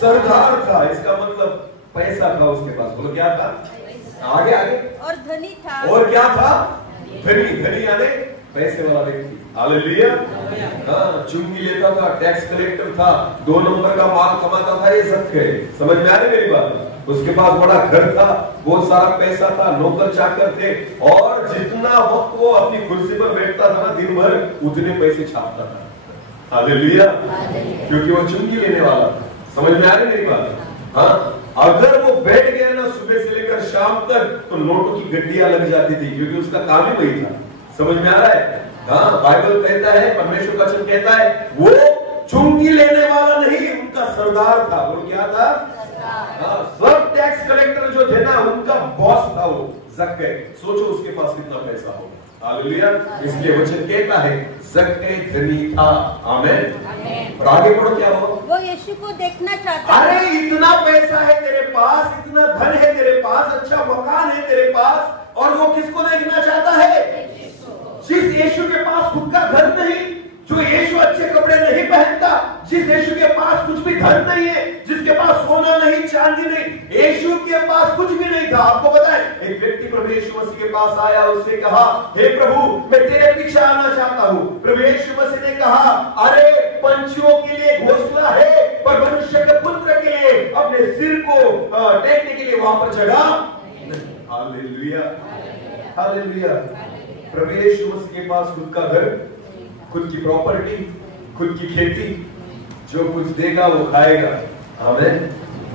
सरदार था। इसका मतलब पैसा था उसके पास। बोलो क्या था? आगे आगे। और धनी था। और क्या था? धनी। धनी यानी पैसे वाला व्यक्ति। हालेलुया। हाँ, चुंगी लेता था, टैक्स कलेक्टर था, 2 नंबर का माल कमाता था। ये सब थे। समझ में आ रही मेरी बात? उसके पास बड़ा घर था, बहुत सारा पैसा था, नौकर चाकर थे, और जितना वक्त वो अपनी कुर्सी पर बैठता था ना दिन भर, उतने पैसे छापता था। हालेलुया। क्योंकि वो चुंगी लेने वाला था। समझ में आ रही मेरी बात? हाँ, अगर वो बैठ गया ना सुबह से लेकर शाम तक, तो नोटों की गड्डियां लग जाती थी, क्योंकि उसका काम ही वही था। समझ में आ रहा है? हाँ, बाइबल कहता है, परमेश्वर का वचन कहता है, वो चुंगी लेने वाला नहीं, उनका सरदार था। वो क्या था? हाँ, सब टैक्स कलेक्टर जो थे ना, उनका बॉस था वो जक्कई। सोचो उसके पास कितना पैसा हो। हालेलुया। इसलिए वचन कहता है जक्कई धनी था। आमीन। और आगे बढ़ो, क्या हो? वो यीशु को देखना चाहता। अरे इतना पैसा है तेरे पास, इतना धन है तेरे पास, अच्छा मकान है तेरे पास, और वो किसको देखना चाहता है? जिस यीशु के पास खुद का घर नहीं, जो यीशु अच्छे कपड़े नहीं पहनता, जिस यीशु के पास कुछ भी धन नहीं है, जिसके पास सोना नहीं, चांदी नहीं, यीशु के पास कुछ भी नहीं था। आपको पता है, एक व्यक्ति प्रभु यीशु मसीह के पास आया, उसने कहा, हे प्रभु, मैं तेरे पीछे आना चाहता हूँ। प्रभु यीशु मसीह ने कहा, अरे पंछियों के लिए घोंसला है, पर मनुष्य के पुत्र के लिए अपने सिर को टेकने के लिए वहां पर जगह नहीं। Hallelujah, hallelujah. प्रभु यीशु मसीह के पास खुद का घर, खुद की प्रॉपर्टी, खुद की खेती, जो कुछ देगा वो खाएगा। आमीन।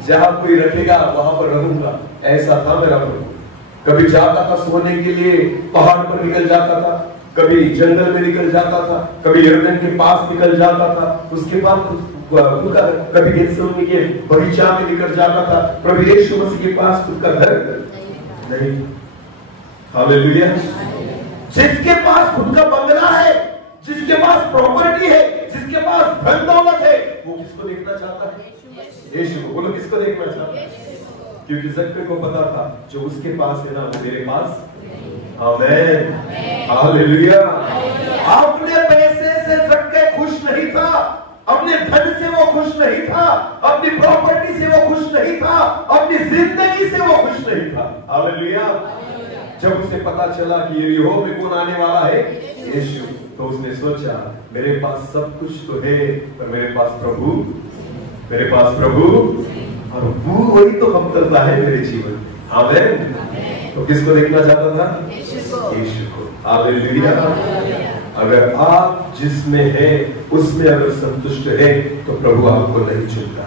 जहां कोई रखेगा वहां पर रहूंगा, ऐसा था मेरा प्रभु। कभी जाता था सोने के लिए, पहाड़ पर निकल जाता था, कभी जंगल में निकल जाता था, कभी यरदन के पास निकल जाता था, उसके बाद उनका कभी गेतसेमनी के बगीचा में निकल जाता था। प्रभु यीशु मसीह के पास खुद का घर नहीं। हालेलुया। जिसके पास खुद का बंगला है, जिसके पास प्रॉपर्टी है, जिसके पास धन दौलत है, वो किसको देखना चाहता है? यीशु को। बोलो, किसको देखना चाहता है? क्योंकि जक्कई को पता था, जो उसके पास है ना, वो मेरे पास। आमीन, हालेलुया। अपने पैसे से जक्कई खुश नहीं था, अपने धन से वो खुश नहीं था, अपनी प्रॉपर्टी से वो खुश नहीं था, अपनी जिंदगी से वो खुश नहीं था। हालेलुया। जब उसे पता चला कि यरीहो में कौन आने वाला है? यीशु, तो उसने सोचा, मेरे पास सब कुछ तो है, पर मेरे पास प्रभु, मेरे पास प्रभु, और वो वही तो कम करता है मेरे जीवन। आमीन। तो किसको देखना चाहता था? यीशु को। हालेलुया। अगर आप जिसमें है उसमें अगर संतुष्ट है, तो प्रभु आपको नहीं चुनता।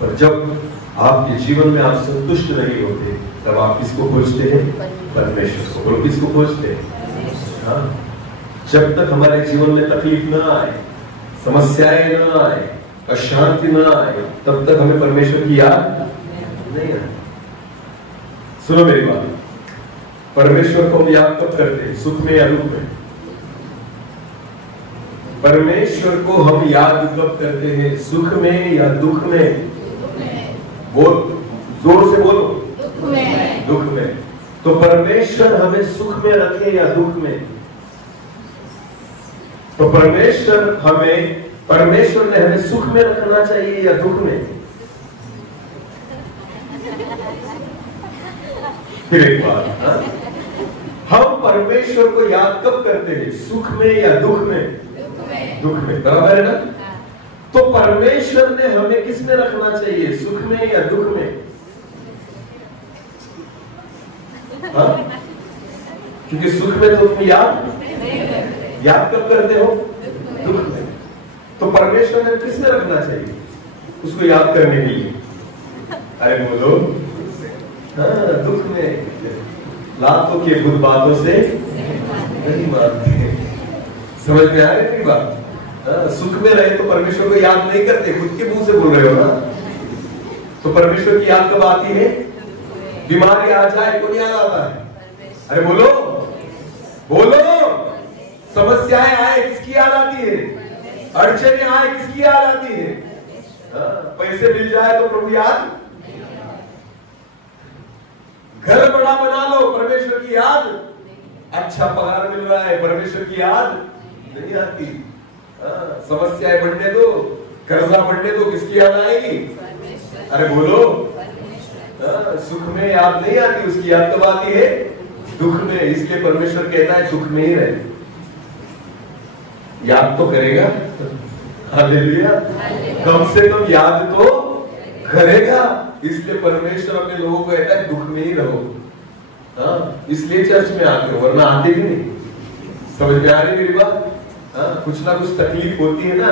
पर जब आपके जीवन में आप संतुष्ट नहीं होते, तब आप किसको खोजते हैं? परमेश्वर को। बोलो, किसको खोजते हैं? हाँ। जब तक हमारे जीवन में तकलीफ ना आए, समस्याएं ना आए, अशांति ना आए, तब तक हमें परमेश्वर की याद नहीं आए। सुनो मेरी बात, परमेश्वर को हम याद कब करते हैं? सुख में या दुख में? परमेश्वर को हम याद कब करते हैं? सुख में या दुख में? बोल, जोर से बोलो। दुख में। तो परमेश्वर हमें सुख में रखे या दुख में? तो परमेश्वर ने हमें सुख में रखना चाहिए या दुख में? फिर एक बात, हाँ? हम परमेश्वर को याद कब करते हैं? सुख में या दुख में? दुख में। बराबर है ना? तो परमेश्वर ने हमें किस में रखना चाहिए? सुख में या दुख में? हाँ? क्योंकि सुख में तो तुम याद कब करते हो? दुख में। तो परमेश्वर ने किस में रखना चाहिए उसको याद करने के लिए? अरे बोलो, हाँ, दुख में। लातों के बुत बातों से नहीं मानते। समझ में आ रही बात? सुख में रहे तो परमेश्वर को याद नहीं करते, खुद के मुंह से बोल रहे हो ना। तो परमेश्वर की याद कब आती है? बीमारी आ जाए कौन याद आता है? अरे बोलो बोलो। समस्याएं आए किसकी याद आती है? अड़चने आए किसकी याद आती है? पैसे मिल जाए तो प्रभु याद, घर बड़ा बना लो परमेश्वर की याद, अच्छा पगार मिल रहा है परमेश्वर की याद नहीं आती। समस्याएं बढ़ने दो, कर्जा बढ़ने दो, किसकी याद आएगी? अरे बोलो, सुख में याद नहीं आती, उसकी याद कब आती है? दुख में। इसलिए परमेश्वर कहता है दुख में ही रहे, याद तो करेगा, हालेलुया, कम से कम याद तो करेगा। इसलिए परमेश्वर अपने लोगों को कहता है दुख में ही रहो। इसलिए चर्च में आते हो, वरना आते भी नहीं। समझ में आ रही मेरी बात? कुछ ना कुछ तकलीफ होती है ना,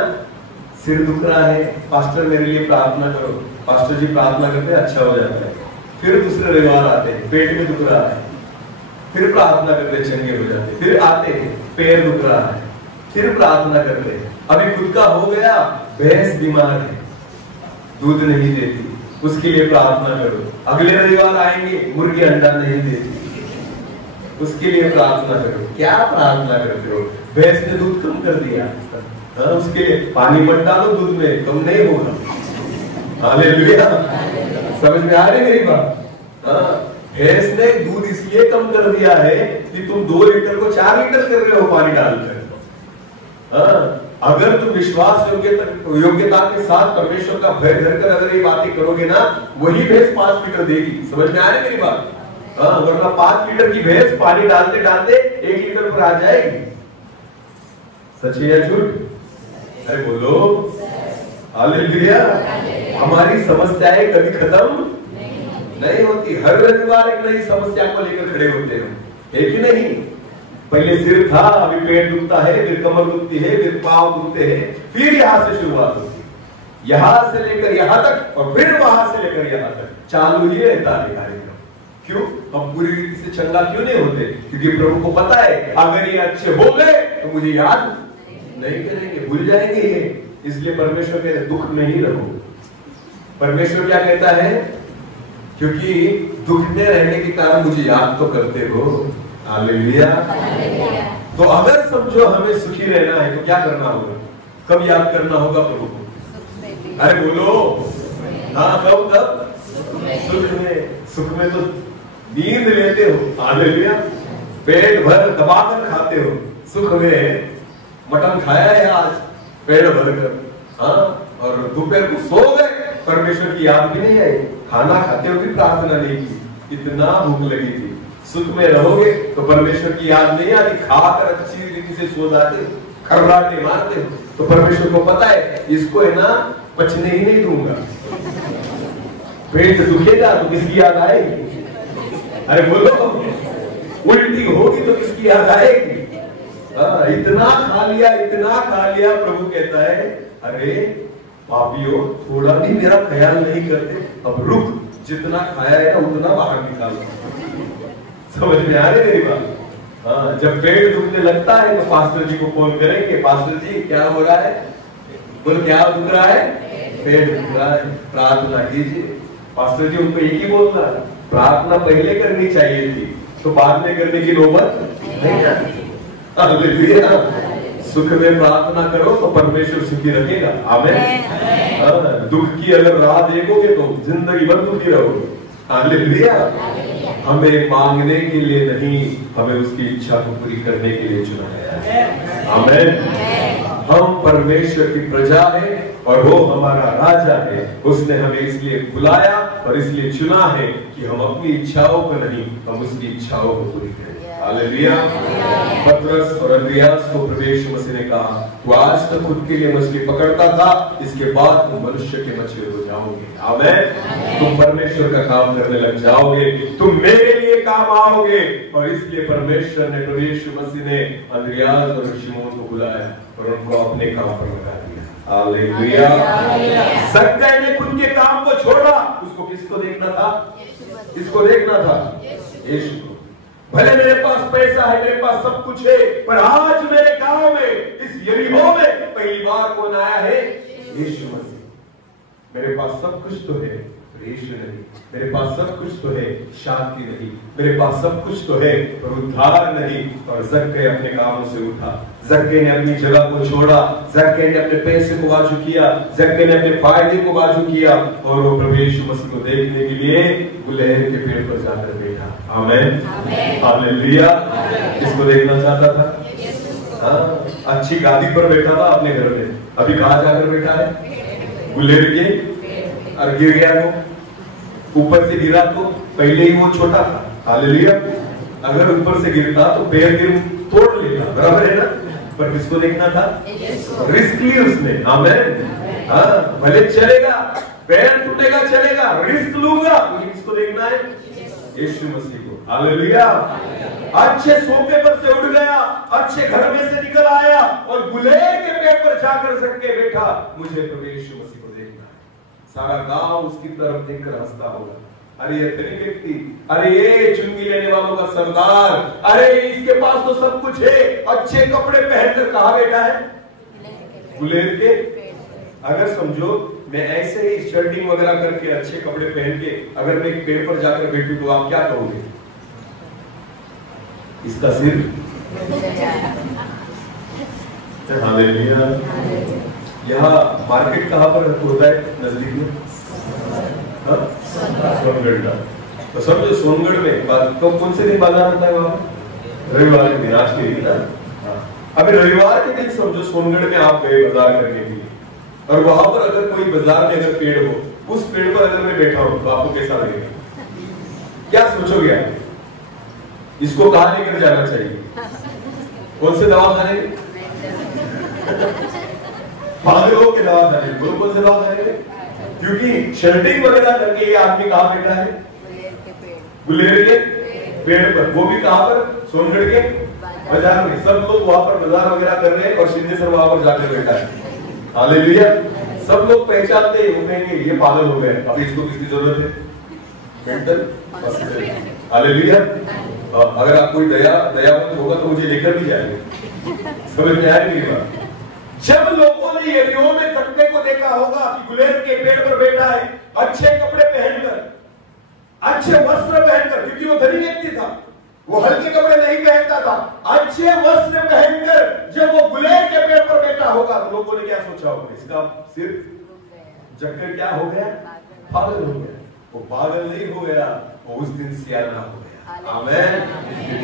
सिर दुख रहा है, पास्टर मेरे लिए प्रार्थना करो, पास्टर जी प्रार्थना करते हैं, अच्छा हो जाता है। फिर दूसरे रविवार आते हैं, पेट में दुख रहा है, फिर प्रार्थना करते हैं, चंगे हो जाते हैं। फिर आते हैं, पैर दुख रहा है, फिर प्रार्थना करते हैं। अभी खुद का हो गया, भैंस बीमार है, दूध नहीं देती, उसके लिए प्रार्थना करो। अगले रविवार आएंगे, मुर्गी अंडा नहीं देती, उसके लिए प्रार्थना करो। क्या प्रार्थना करते हो? भैंस ने दूध कम कर दिया, उसके लिए पानी मत डालो दूध में, कम नहीं होगा। हालेलुया, समझ में आ रही मेरी बात? भैंस ने दूध इसलिए कम कर दिया है कि तुम 2 लीटर को 4 लीटर कर रहे हो पानी डालकर। अगर तुम विश्वास योग्यता के साथ परमेश्वर का भय धरकर अगर ये बातें करोगे ना, वही भैंस 5 लीटर देगी। समझ में आ रही मेरी बात? वरना 5 लीटर की भैंस पानी डालते डालते 1 लीटर पर आ जाएगी। सच है या झूठ? अरे बोलो, हालेलुया। हमारी समस्याएं कभी खत्म नहीं होती, हर रविवार एक नई समस्या को लेकर खड़े होते हैं, है कि नहीं? पहले सिर था, अभी पेट दुखता है, फिर कमर दुखती है, फिर पांव दुखते हैं, फिर यहां से शुरुआत होती है, यहां से लेकर यहां तक, और फिर वहां से लेकर यहां तक चालू ही रहता है कार्यक्रम। क्यों? हम पूरी रीति से चंगा क्यों नहीं होते? क्योंकि प्रभु को पता है अगर ये अच्छे हो गए तो मुझे याद नहीं करेंगे, भूल जाएंगे ये। इसलिए परमेश्वर कहते हैं दुख में ही रहो। परमेश्वर क्या कहता है? क्योंकि दुख में रहने के कारण मुझे याद तो करते हो। हालेलुया। तो अगर समझो हमें सुखी रहना है तो क्या करना होगा? कब याद करना होगा प्रभु को? अरे बोलो, हाँ कब कब? सुख में। सुख में तो नींद लेते हो, हालेलुया, पेट भर दबाकर खाते हो। सुख में मटन खाया है आज पेट भर कर, और दोपहर को सो गए, परमेश्वर की याद भी नहीं आई, खाना खाते हुए भी प्रार्थना नहीं की, इतना भूख लगी थी। सुख में रहोगे तो परमेश्वर की याद नहीं आती, खाकर अच्छी रीति से सो जाते, खर्राटे मारते हो, तो परमेश्वर को पता है इसको है ना पचने ही नहीं दूंगा। पेट दुखेगा तो किसकी याद आएगी? अरे बोलो, उल्टी होगी तो किसकी याद आएगी? इतना खा लिया, इतना खा लिया। प्रभु कहता है अरे पापियों, थोड़ा भी मेरा ख्याल नहीं करते, अब रुक, जितना खाया है ना उतना बाहर निकालो। समझ में आ रही मेरी बात? जब पेट दुखने लगता है तो पास्टर जी को फोन करेंगे, पास्टर जी क्या हो रहा है? बोलो क्या दुख रहा है? पेट दुख रहा है, प्रार्थना कीजिए। पास्टर जी उनको एक ही बोलना, प्रार्थना पहले करनी चाहिए थी, तो बाद में करने की नौबत नहीं आती। हालेलुया। सुख में प्रार्थना करो तो परमेश्वर सुखी रखेगा। आमीन। दुख की अगर राह देखोगे तो जिंदगी भर दुखी रहोगे। हालेलुया। हमें मांगने के लिए नहीं, हमें उसकी इच्छा को पूरी करने के लिए चुना गया है। आमीन। हम परमेश्वर की प्रजा है और वो हमारा राजा है। उसने हमें इसलिए बुलाया और इसलिए चुना है कि हम अपनी इच्छाओं को नहीं, हम उसकी इच्छाओं को पूरी करें। हालेलुया। पतरस और अंद्रियास को प्रभु यीशु मसीह ने कहा, तू आज तक खुद के लिए मछली पकड़ता था, इसके बाद तुम मनुष्य के मछली हो जाओगे। आमीन। तुम परमेश्वर का काम करने लग जाओगे, तुम मेरे लिए काम आओगे। और इसलिए परमेश्वर ने, प्रभु यीशु मसीह ने अंद्रियास और शिमोन को बुलाया और उनको अपने काम पर लगा दिया। हालेलुया। सक्कै ने खुद के काम को छोड़ा, उसको किसको देखना था? किसको देखना था? यीशु को। भले मेरे पास पैसा है, मेरे पास सब कुछ है, पर आज मेरे गांव में, इस यरीहो में पहली बार कौन आया है? यीशु मसीह। मेरे पास सब कुछ तो है, यीशु नहीं, मेरे पास सब कुछ तो है, शांति नहीं, मेरे पास सब कुछ तो है पर उद्धार नहीं। और जक्कई अपने कामों से उठा, जक्कई ने अपनी जगह को छोड़ा, जक्कई ने अपने पैसे को बाजू किया, जक्कई ने अपने फायदे को बाजू किया और वो प्रभु यीशु मसीह को देखने के लिए गुलहर के पेड़ पर जाकर बैठा। आमीन, हालेलुया। किसको देखना चाहता था? हाँ, अच्छी गादी पर बैठा था अपने घर में। अभी कहाँ जाकर बैठा है? गुलहर के। और गिर गया तो ऊपर से गिरा तो पहले ही वो छोटा था। हालेलुया। अगर ऊपर से गिरता तो पैर गिर तोड़ लेता, बराबर है ना? पर किसको देखना था? रिस्क ली उसने। आमीन। हाँ, भले चलेगा, पैर टूटेगा चलेगा, रिस्क लूंगा, मुझे किसको देखना है? यीशु मसीह को। हालेलुया। अच्छे सोफे पर से उठ गया, अच्छे घर में से निकल आया और गुलहर के पेड़ पर जाकर सके बैठा, मुझे तो यीशु मसीह को देखना है। सारा गांव उसकी तरफ देखकर हंसता होगा। अरे ये धनी व्यक्ति, अरे ये चुंगी लेने वालों का सरदार, अरे इसके पास तो सब कुछ है, अच्छे कपड़े पहनकर कहाँ बैठा है? गुलहर के। अगर समझो मैं ऐसे ही शर्टिंग वगैरह करके अच्छे कपड़े पहन के अगर मैं एक पेड़ पर जाकर बैठूं तो आप क्या कहोगे? इसका सिर। हालेलुया। यहाँ मार्केट कहाँ पर होता है? नजदीक में सोनगढ़ का। तो समझो सोनगढ़ में तो कौन से दिन बाजार होता है वहाँ? रविवार के दिन। आज के दिन ना, अभी रविवार के दिन समझो सोनगढ़ में आप गए बाजार करने के लिए और वहां पर अगर कोई बाजार में अगर पेड़ हो, उस पेड़ पर अगर मैं बैठा हूं तो आपको कैसा लगेगा? क्या सोचोगे आप? इसको कहाँ लेकर जाना चाहिए? कौन से दवाखाने? पागलों के दवाखाने। बोलो कौन से दवाखाने? क्योंकि शर्टिंग वगैरह करके ये आदमी कहाँ बैठा है? गुलहर के पेड़ पर। वो भी कहाँ पर? सोनगढ़ के बाजार में। सब लोग वहां पर बाजार वगैरह कर रहे हैं और शिंदे सर वहां पर जाकर बैठा है। हालेलुया। सब लोग पहचानते हैं, वो कहेंगे ये पागल हो गए, अब इसको किसकी जरूरत है? Mental hospital. हालेलुया। अगर आप कोई दयावंत होगा तो मुझे लेकर भी जाएंगे। समझ में आया मेरी बात? जब लोगों ने यरीहो में जक्कई को देखा होगा कि गुलहर के पेड़ पर बैठा है, अच्छे कपड़े पहनकर, अच्छे वस्त्र पहनकर, क्योंकि वो धनी व्यक्ति था, वो हल्के कपड़े नहीं पहनता था, अच्छे वस्त्र पहनकर जब वो गुलहर के पेड़ पर बैठा होगा तो लोगों ने क्या सोचा होगा? इसका सिर। जक्कई क्या हो गया? पागल हो गया। वो पागल नहीं हो गया, वो उस दिन सियाना हो गया। आमीन।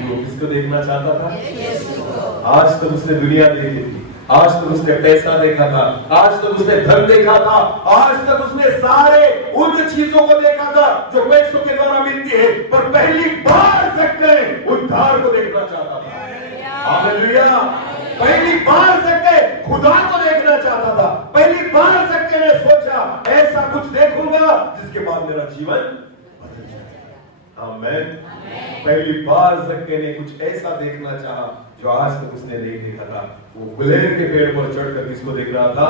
वो किसको देखना चाहता था? आज तक उसने दुनिया देखी थी, आज तक उसने पैसा देखा था, आज तक उसने धन देखा था, आज तक उसने सारे उन चीजों को देखा था जो पैसों के द्वारा मिलती है, पर पहली बार जक्कई उद्धार को देखना चाहता था। हालेलुया। पहली बार जक्कई खुदा को देखना चाहता था। पहली बार जक्कई ने सोचा ऐसा कुछ देखूंगा जिसके बाद मेरा जीवन बदल जाए। आमीन। पहली बार जक्कई ने कुछ ऐसा देखना चाहा जो आज तक उसने नहीं देखा था। वो गुलहर के पेड़ पर चढ़कर किसको देख रहा था?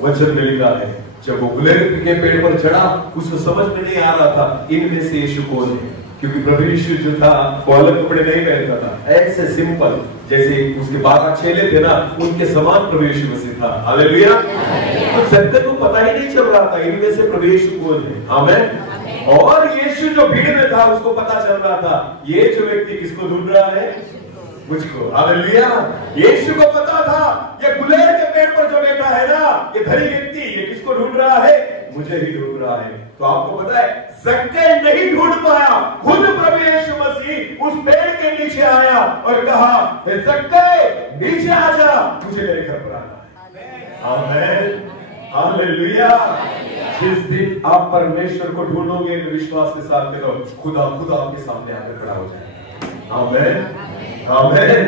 वचन में लिखा है जब वो गुलहर के पेड़ पर चढ़ा उसको समझ में नहीं आ रहा था इनमें से यीशु कौन है, क्योंकि प्रभु यीशु जो था वो अलग कपड़े नहीं पहनता था, ऐसे सिंपल जैसे उसके 12 चेले थे ना, उनके समान प्रभु यीशु मसीह था। हालेलुया। तो जक्कई को पता ही नहीं चल रहा था इनमें से प्रभु यीशु कौन है। आमीन। और यीशु जो भीड़ में था उसको पता चल रहा था ये जो व्यक्ति किसको ढूंढ रहा है? मुझको। हालेलुया। यीशु को पता था ये गुलहर के पेड़ पर जो बैठा है ना, ये धनी व्यक्ति, ये किसको ढूंढ रहा है? मुझे ही ढूंढ रहा है। तो आपको पता है जक्कई नहीं ढूंढ पाया, खुद प्रभु यीशु मसीह उस पेड़ के नीचे आया और कहा जक्कई नीचे आ जा, मुझे मेरे घर पर आना है। आमीन। हालेलुया। जिस दिन आप परमेश्वर को ढूंढोगे तो विश्वास के साथ करो खुदा खुद आपके सामने आकर खड़ा हो जाएगा। आमीन। आमीन।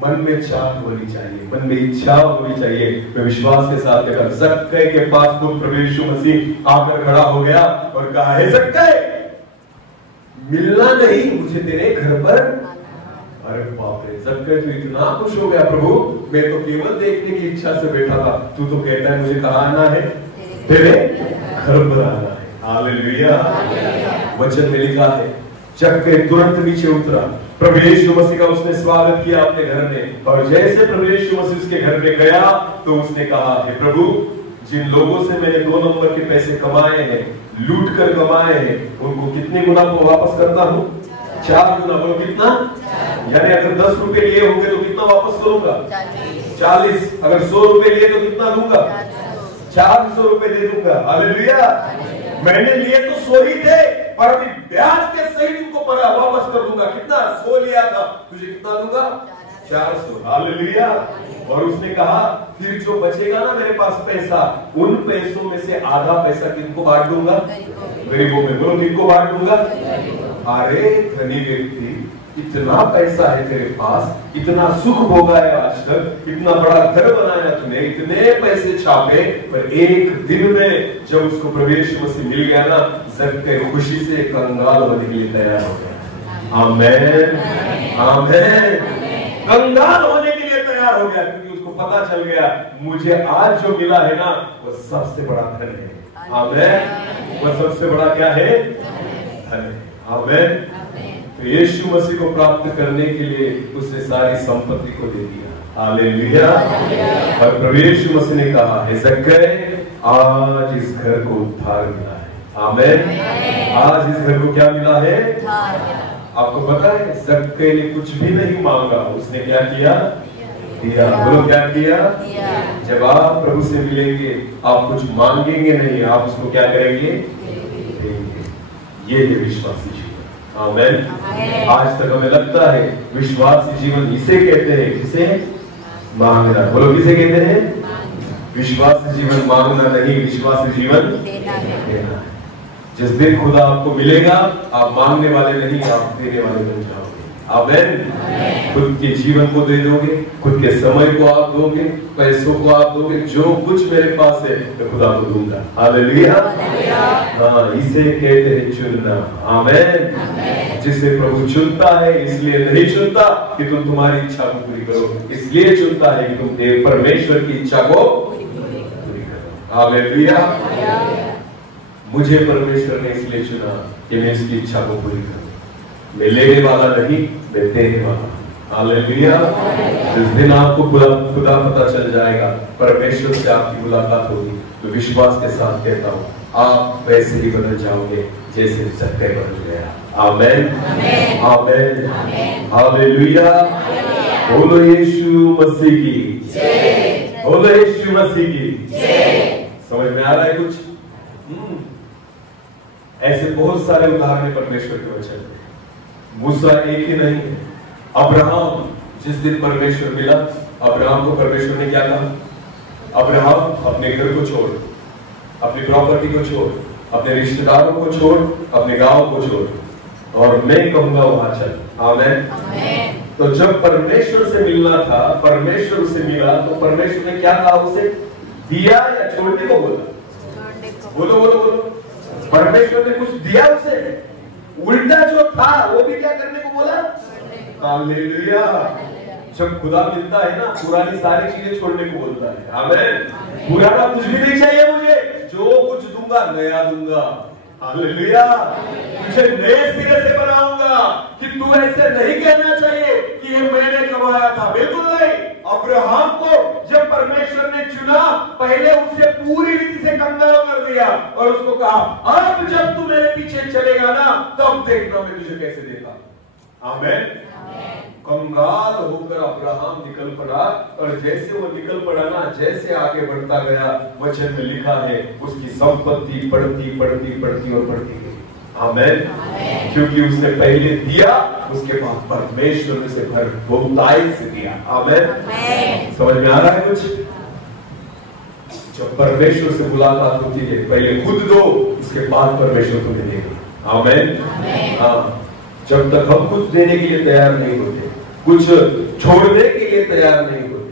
मन में चाह होनी चाहिए, मन में इच्छा होनी चाहिए। मैं विश्वास के साथ कहता हूं जक्कई के पास खुद प्रभु यीशु मसीह आकर खड़ा हो गया और कहा है जक्कई मिलना नहीं मुझे तेरे घर पर। अरे बाप रे, जक्कई तो इतना खुश हो गया, प्रभु मैं तो केवल देखने की इच्छा से बैठा था, तू तो कहता है मुझे कहाँ आना है? तेरे घर पर आना है। हालेलुया। वचन में लिखा है जक्कई तुरंत नीचे उतरा, प्रभु यीशु मसीह का उसने स्वागत किया अपने घर में, और जैसे प्रभु यीशु मसीह उसके घर में गया तो उसने कहा हे प्रभु जिन लोगों से मैंने 2 नंबर के पैसे कमाए हैं, लूट कर कमाए हैं, उनको कितने गुना को वापस करता हूँ? 4 गुना। बोलो कितना? यानी अगर 10 रुपए लिए होंगे तो कितना वापस करूंगा? 40। अगर 100 रुपए लिए तो कितना दूंगा? 400 रुपए दे दूंगा। हालेलुया। मैंने लिए तो 100 ही थे, पर अभी ब्याज के सहित इनको वापस कर दूंगा। कितना? 100 लिया था, तुझे कितना दूंगा? 400। हालेलुया। और उसने कहा फिर जो बचेगा ना मेरे पास पैसा, उन पैसों में से आधा पैसा किनको बांट दूंगा? गरीबों में। बोलो किनको बांट दूंगा? अरे धनी व्यक्ति, इतना पैसा है तेरे पास, इतना सुख भोगा है आज तक, इतना बड़ा घर बनाया तूने, इतने पैसे छापे, पर एक दिन में जब उसको प्रवेश मसीह मिल गया ना, ज़क्कै खुशी से कंगाल होने के लिए तैयार हो गया। आमेन, आमेन। कंगाल होने के लिए तैयार हो गया, क्योंकि उसको पता चल गया मुझे आज जो मिला है ना, वो सबसे बड़ा धन है। आमेन। वो सबसे बड़ा क्या है? धन है। आमेन। तो यीशु मसीह को प्राप्त करने के लिए उसने सारी संपत्ति को दे दिया। हालेलुया। और प्रभु यीशु मसीह ने कहा, हे ज़क्कै, आज इस घर को उद्धार मिला है। आमेन। आज इस घर को क्या मिला है? आपको पता है ज़क्कै ने कुछ भी नहीं मांगा, उसने क्या किया? दिया। बोलो क्या किया? जब आप प्रभु से मिलेंगे, आप कुछ मांगेंगे नहीं, आप उसको क्या करेंगे? ये है विश्वासी जीवन। आमेन। आज तक हमें लगता है विश्वासी जीवन इसे कहते हैं जिसे मांगना। बोलो किसे कहते हैं? विश्वासी जीवन मांगना नहीं, विश्वासी जीवन देना है। जिस दिन खुदा आपको मिलेगा, आप मांगने वाले नहीं, आप देने वाले बन जाओगे। आमेन। खुद के जीवन को दे दोगे, खुद के समय को आप दोगे, पैसों को आप दोगे, जो कुछ मेरे पास है मैं खुदा को दूंगा। हालेलुया। हाँ, इसे कहते हैं चुनना। आमेन। जिसे प्रभु चुनता है, इसलिए नहीं चुनता कि तुम तुम्हारी इच्छा को पूरी करो, इसलिए चुनता है कि तुम देव परमेश्वर की इच्छा को पूरी करो। हालेलुया। मुझे परमेश्वर ने इसलिए चुना कि मैं इसकी इच्छा को पूरी करूं। मैं लेने वाला नहीं, मैं देने वाला। हालेलुया। जिस दिन आपको खुदा पता चल जाएगा, परमेश्वर से आपकी मुलाकात होगी, तो विश्वास के साथ कहता हूँ आप वैसे ही बदल जाओगे जैसे ज़क्कै बदल गया। आमेन, आमेन, हालेलुया। बोलो यीशु मसीह की जय। बोलो यीशु मसीह की जय। समझ में आ रहा है कुछ? ऐसे बहुत सारे उदाहरण परमेश्वर के वचन में। मूसा एक ही नहीं है। अब्राहम, जिस दिन परमेश्वर मिला, अब्राहम को परमेश्वर ने क्या कहा? अब्राहम अपने घर को छोड़, अपनी प्रॉपर्टी को छोड़, अपने रिश्तेदारों को छोड़, अपने गांव को छोड़, और मैं कहूंगा वहां चल। आमेन। तो जब परमेश्वर से मिलना था, परमेश्वर से मिला, तो परमेश्वर ने क्या कहा उसे? दिया या छोड़ने को बोला? बोलो बोलो बोलो। परमेश्वर ने कुछ दिया उसे, उल्टा जो था वो भी क्या करने को बोला? हालेलुया। जब खुदा मिलता है ना, पुरानी सारी चीजें छोड़ने को बोलता है। आमेन। पुराना कुछ भी नहीं चाहिए मुझे, जो कुछ दूंगा नया दूंगा। हालेलुया। तुझे नए सिरे से बनाऊंगा कि तू ऐसे नहीं कहना चाहिए कि ये मैंने कमाया था। बिल्कुल नहीं। अब्राहम को जब परमेश्वर ने चुना, पहले उसे पूरी रीति से कंगाल कर दिया और उसको कहा, अब जब तू मेरे पीछे चलेगा ना, तब देखना मैं तुझे कैसे देता। आमेन। कंगाल होकर अब्राहम निकल पड़ा, और जैसे वो निकल पड़ा ना, जैसे आगे बढ़ता गया, वचन में लिखा है उसकी संपत्ति बढ़ती बढ़ती बढ़ती और बढ़ती गई। आमेन। क्योंकि उसने पहले दिया, उसके बाद परमेश्वर ने से भर बहुतायत से दिया। आमेन। समझ में आ रहा है कुछ? जब परमेश्वर से मुलाकात होती है, पहले खुद दो, उसके बाद परमेश्वर को देगा। आमेन। हाँ, जब तक हम कुछ देने के लिए तैयार नहीं होते, कुछ छोड़ने के लिए तैयार नहीं होते,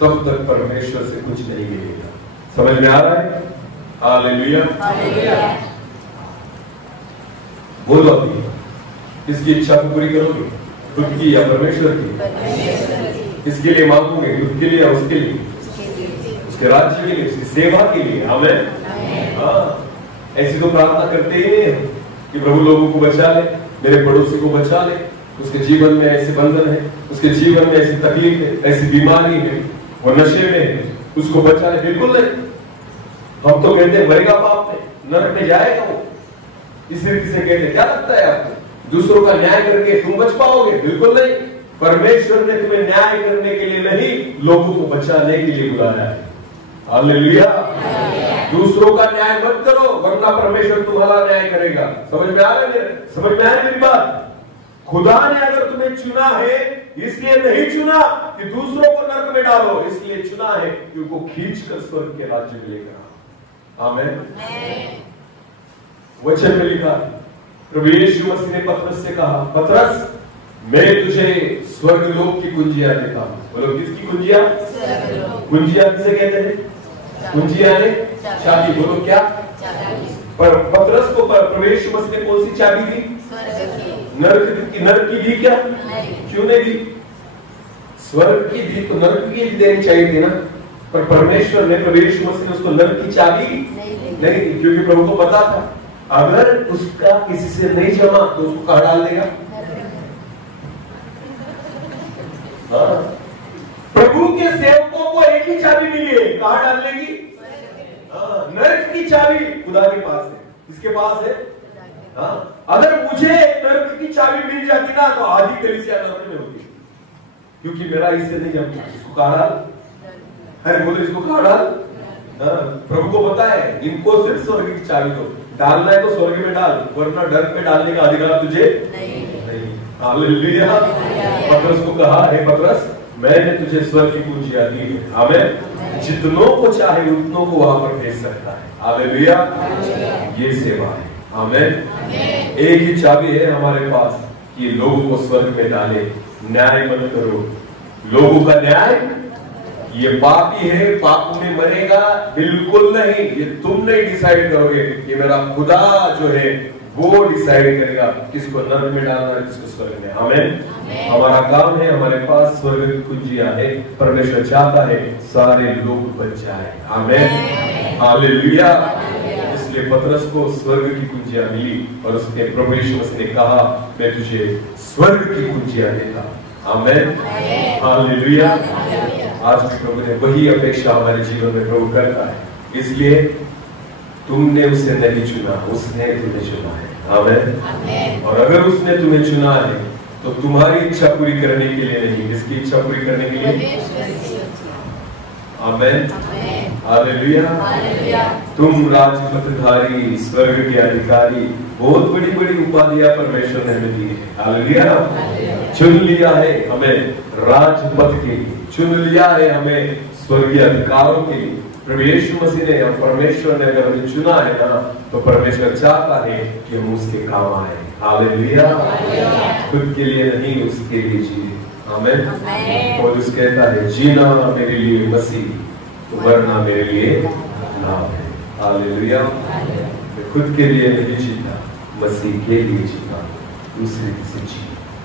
तब तक परमेश्वर से कुछ नहीं मिलेगा। समझ में आ रहा है? हालेलुया। बोलो अभी, इसकी इच्छा को पूरी करोगे? खुद की या परमेश्वर की? इसके लिए मांगोगे, खुद के लिए या उसके लिए? उसके राज्य के लिए, उसकी सेवा के लिए। आमेन। हाँ, ऐसी तो प्रार्थना करते ही हैं कि प्रभु लोगों को बचा ले, मेरे पड़ोसी को बचा ले, उसके जीवन में ऐसे बंधन है, उसके जीवन में ऐसी तकलीफ है, ऐसी बीमारी है, वो नशे में है, उसको बचा ले। बिल्कुल नहीं। हम तो कहते हैं मरेगा पाप में, नरक में जाएगा वो। इस रीति से कहते, क्या लगता है आपको दूसरों का न्याय करके तुम बच पाओगे? बिल्कुल नहीं। परमेश्वर ने तुम्हें न्याय करने के लिए नहीं, लोगों को बचाने के लिए बुलाया है। हालेलुया। दूसरों का न्याय मत करो, वरना परमेश्वर तुम्हारा न्याय करेगा। समझ में आ रहा है? समझ में आ रही मेरी बात? खुदा ने अगर तुम्हें चुना है, इसलिए नहीं चुना कि दूसरों को नरक में डालो, इसलिए चुना है कि उनको खींचकर स्वर्ग के राज्य में लेकर आओ। आमीन। वचन में लिखा, प्रभु यीशु मसीह ने पतरस से कहा, पतरस मैं तुझे स्वर्गलोक की कुंजियां देता हूं। बोलो, किसकी कुंजियां? कुंजियां किसे कहते हैं? कुंजियां ने चाबी। बोलो क्या? पर पतरस को प्रभु यीशु मसीह ने कौन सी चाबी दी? नरक की दी क्या? क्यों नहीं दी? स्वर्ग की दी तो नरक की देनी चाहिए थी ना। पर परमेश्वर ने, प्रभु यीशु मसीह ने उसको नरक की चाबी नहीं दी, क्योंकि प्रभु को पता था अगर उसका किसी से नहीं जमा तो उसको कहाँ डाल देगा? हाँ। प्रभु के सेवकों को एक ही चाबी मिली है, कहाँ डालने की? नरक की चाबी खुदा के पास है। किसके पास है? हाँ। अगर मुझे नरक की चाबी मिल जाती ना तो आधी कलीसिया नरक में होती, क्योंकि मेरा इससे नहीं जमता। इसको कहाँ डाल? अरे बोले, इसको कहाँ डाल? प्रभु को पता है इनको सिर्फ स्वर्ग की चाबी दो, डालना है तो स्वर्ग में डाल, वरना नरक में डालने का अधिकार तुझे नहीं। हालेलुया। पतरस को कहा, हे पतरस मैंने तुझे स्वर्ग की कुंजियां दी है। आमीन। जितनों को चाहे उतनों को वहां पर भेज सकता है। हालेलुया। ये सेवा है। आमीन। एक ही चाबी है हमारे पास कि लोगों को स्वर्ग में डाले। न्याय मत करो, लोगों का न्याय। ये पापी है, पाप में मरेगा, बिल्कुल नहीं। ये तुम नहीं डिसाइड करोगे, ये मेरा खुदा जो है वो डिसाइड करेगा किसको नरक में डालना है, किसको स्वर्ग में। आमीन। हमारा काम है, हमारे पास स्वर्ग की कुंजियां है। परमेश्वर चाहता है सारे लोग बच जाए। आमीन। हालेलुया। इसलिए पतरस को स्वर्ग की कुंजियां मिली और उसके प्रभु यीशु मसीह ने कहा, मैं तुझे स्वर्ग की कुंजियां देता। आमीन। हालेलुया। आज भी प्रभु ने वही अपेक्षा हमारे जीवन में प्रभु करता है। इसलिए तुमने उसे नहीं चुना, उसने तुम्हें चुना है। आमीन। और अगर उसने तुम्हें चुना है तो तुम्हारी इच्छा पूरी करने के लिए नहीं, किसकी इच्छा पूरी करने के लिए? आमीन। हालेलुया। तुम राजपथधारी, स्वर्ग के अधिकारी, बहुत बड़ी बड़ी उपाधियां परमेश्वर ने हमें दी है। हालेलुया। चुन लिया है हमें राजपथ के लिए, चुन लिया है हमें स्वर्गीय अधिकारों के लिए। प्रभु यीशु मसीह ने और परमेश्वर ने अगर हमें चुना है ना, तो परमेश्वर चाहता है कि हम उसके काम आए। हालेलुया। खुद के लिए नहीं, उसके लिए जिए। आमीन। और उस कहता है, जीना मेरे लिए मसीह, वरना मेरे लिए नाम है। हालेलुया। मैं खुद के लिए नहीं जीता, मसीह के लिए जीता, दूसरे से जी।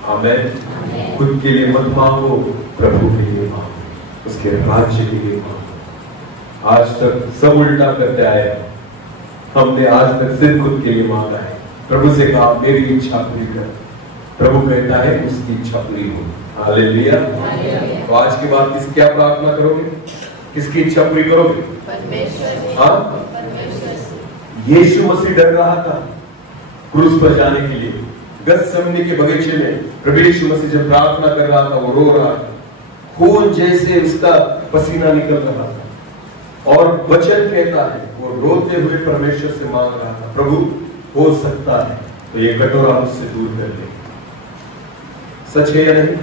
आमीन। खुद के लिए मत मांगो, प्रभु के लिए मांगो, उसके राज्य के लिए मांगो। आज तक सब उल्टा करते आए, हमने आज तक सिर्फ खुद के लिए मांगा है। प्रभु से कहा, मेरी इच्छा पूरी कर। प्रभु कहता है उसकी इच्छा पूरी हो। हालेलुया। तो आज के बाद क्या प्रार्थना करोगे? किसकी इच्छा पूरी करोगे? परमेश्वर। हाँ, यीशु मसीह डर रहा था क्रूस पर जाने के लिए। गतसमनी के बगीचे में प्रभु यीशु मसीह जब प्रार्थना कर रहा था, वो रो रहा था, खून जैसे उसका पसीना निकल रहा था, और वचन कहता है वो रोते हुए परमेश्वर से मांग रहा था, प्रभु हो सकता है तो ये कटोरा मुझसे दूर कर दे। सच है या नहीं?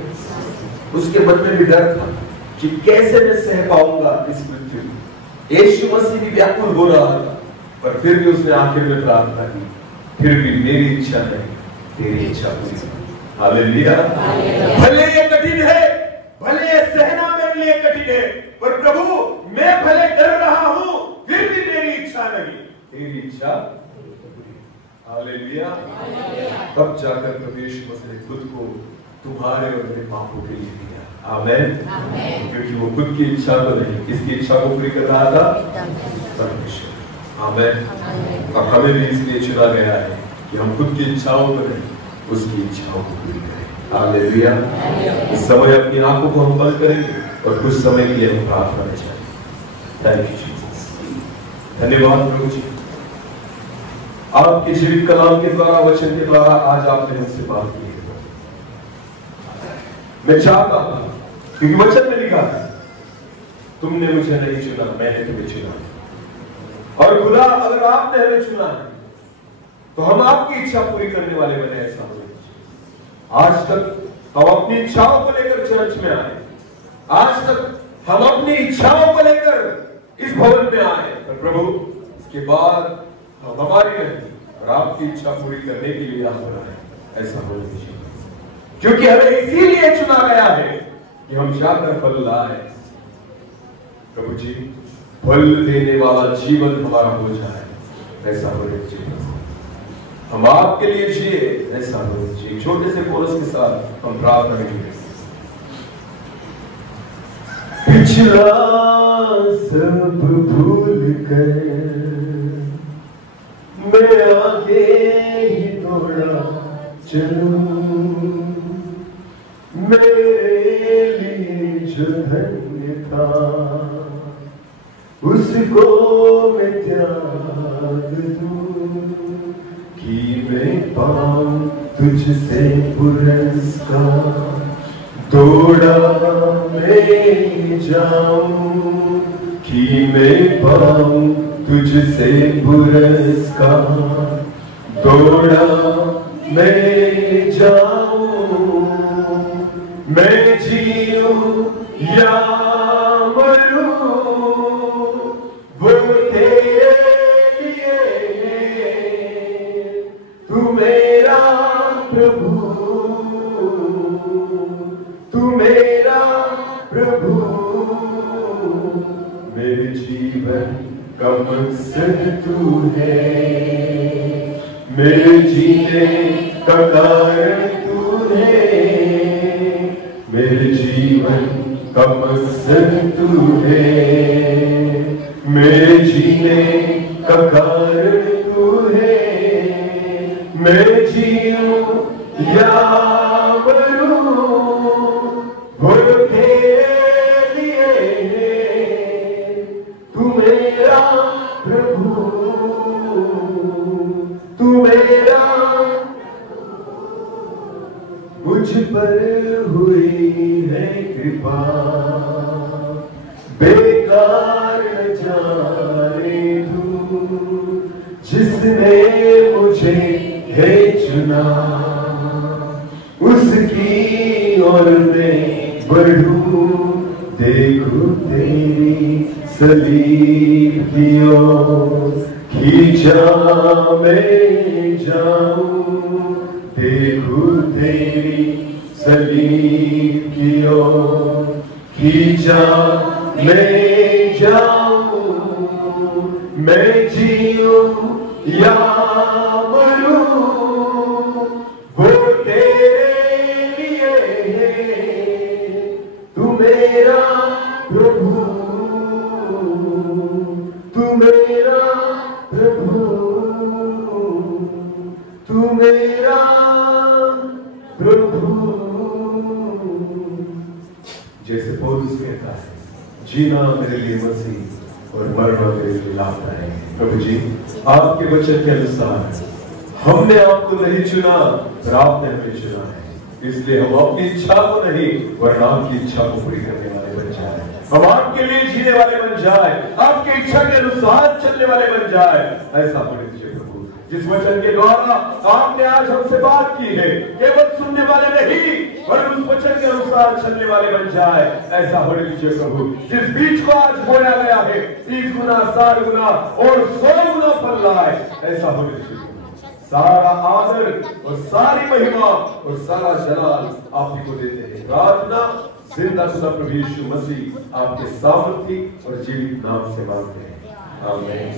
उसके मन में भी डर था कि कैसे मैं सह पाऊंगा इस मृत्यु को। यीशु मसीह भी व्याकुल हो रहा था, पर फिर भी उसने आखिर में प्रार्थना की, फिर भी मेरी इच्छा नहीं, तेरी इच्छा पूरी। हालेलुया। भले ये कठिन है, भले ये सहना मेरे लिए कठिन है, पर प्रभु मैं भले डर रहा हूं, फिर भी मेरी इच्छा नहीं, तेरी इच्छा। हालेलुया। तब जाकर प्रभु यीशु मसीह ने खुद को तुम्हारे और मेरे पापों के लिए दिया। आमीन। क्योंकि वो खुद की इच्छा को नहीं, किसकी इच्छा को पूरी कर रहा था? परमेश्वर। आमीन। और हमें भी इसलिए चुना गया है कि हम खुद की इच्छाओं को नहीं, उसकी इच्छाओं को पूरी करें। हालेलुया। इस समय अपनी आंखों को हम बंद करेंगे और कुछ समय के लिए हम प्रार्थना में जाएंगे। थैंक यू जीसस, धन्यवाद प्रभु जी, आपके जीवित कलाम के द्वारा, वचन के द्वारा आज आपने हमसे बात की है। मैं चाहता हूं, क्योंकि वचन में लिखा है, तुमने मुझे नहीं चुना, मैंने तुम्हें चुना। और खुदा, अगर आपने हमें चुना है तो हम आपकी इच्छा पूरी करने वाले बने। ऐसा हो, आज तक हम अपनी इच्छाओं को लेकर चर्च में आए, आज तक हम अपनी इच्छाओं को लेकर इस भवन में आए, और प्रभु इसके बाद हम हमारी नहीं और आपकी इच्छा पूरी करने के लिए यहाँ आए। ऐसा होने दीजिए, क्योंकि हमें इसीलिए चुना गया है कि हम जाकर फल लाए। प्रभु जी, फल देने वाला जीवन हमारा हो जाए। ऐसा होने दीजिए, हम आपके लिए जिए। ऐसा हो दीजिए। छोटे से कोरस के साथ हम प्रार्थना करेंगे। पिछला सब भूल कर मैं आगे ही दौड़ा चलूं, मेरे लिए जो धन्य था उसको मैं त्याग दूं, कि मैं पाऊं तुझसे पुरस्कार, दौड़ा मैं जाऊं, कि मैं पाऊं तुझसे पुरस्कार, दौड़ा मैं जाऊं, मैं जीऊं या मरूं, वो तेरे लिए, तू मेरा प्रभु, तू मेरा प्रभु, मेरे जीवन का मकसद तू है, मेरे जीने का कारण तू है, मेरे जीवन का मकसद तू है, मेरे जीने का कारण तू है, मैं जीऊं या मरूं, वो तेरे लिए, तू मेरा प्रभु, तू मेरा, मुझ पर हुई है कृपा, बेकार न जाने दूं, जिसने मुझे है चुना, उसकी ओर मैं बढ़ूं, देखूं तेरी सलीब की ओर, खींचा मैं जाऊं, देखूं तेरी सलीब की ओर, खींचा मैं जाऊं, मैं जीऊं या मरूं, वो तेरे लिए, तू मेरा प्रभु, तू मेरा प्रभु, तू मेरा प्रभु। जैसे पौलुस कहता है, जीना मेरे लिए मसीह और मरना मेरे लिए लाभदायक है। प्रभु जी, आपके वचन के अनुसार हमने आपको नहीं चुना और आपने हमें चुना है, इसलिए हम अपनी इच्छा को नहीं वरना आपकी इच्छा को पूरी करने वाले बन जाए, हम आपके लिए जीने वाले बन जाए, आपकी इच्छा के अनुसार चलने वाले बन जाए। ऐसा होने दीजिए प्रभु, जिस वचन के द्वारा आपने आज हमसे बात की है, केवल सुनने वाले नहीं और उस वचन के अनुसार चलने वाले बन जाए। ऐसा होने दीजिए प्रभु, जिस बीज को आज बोया गया है 30 गुना 60 गुना और 100 गुना फल लाए। ऐसा होने दीजिए, सारा आदर और सारी महिमा और सारा जलाल आप ही को देते हैं। प्रार्थना जिंदा खुदा प्रभु यीशु मसीह आपके सामर्थी और जीवित नाम से मांगते हैं, आमीन।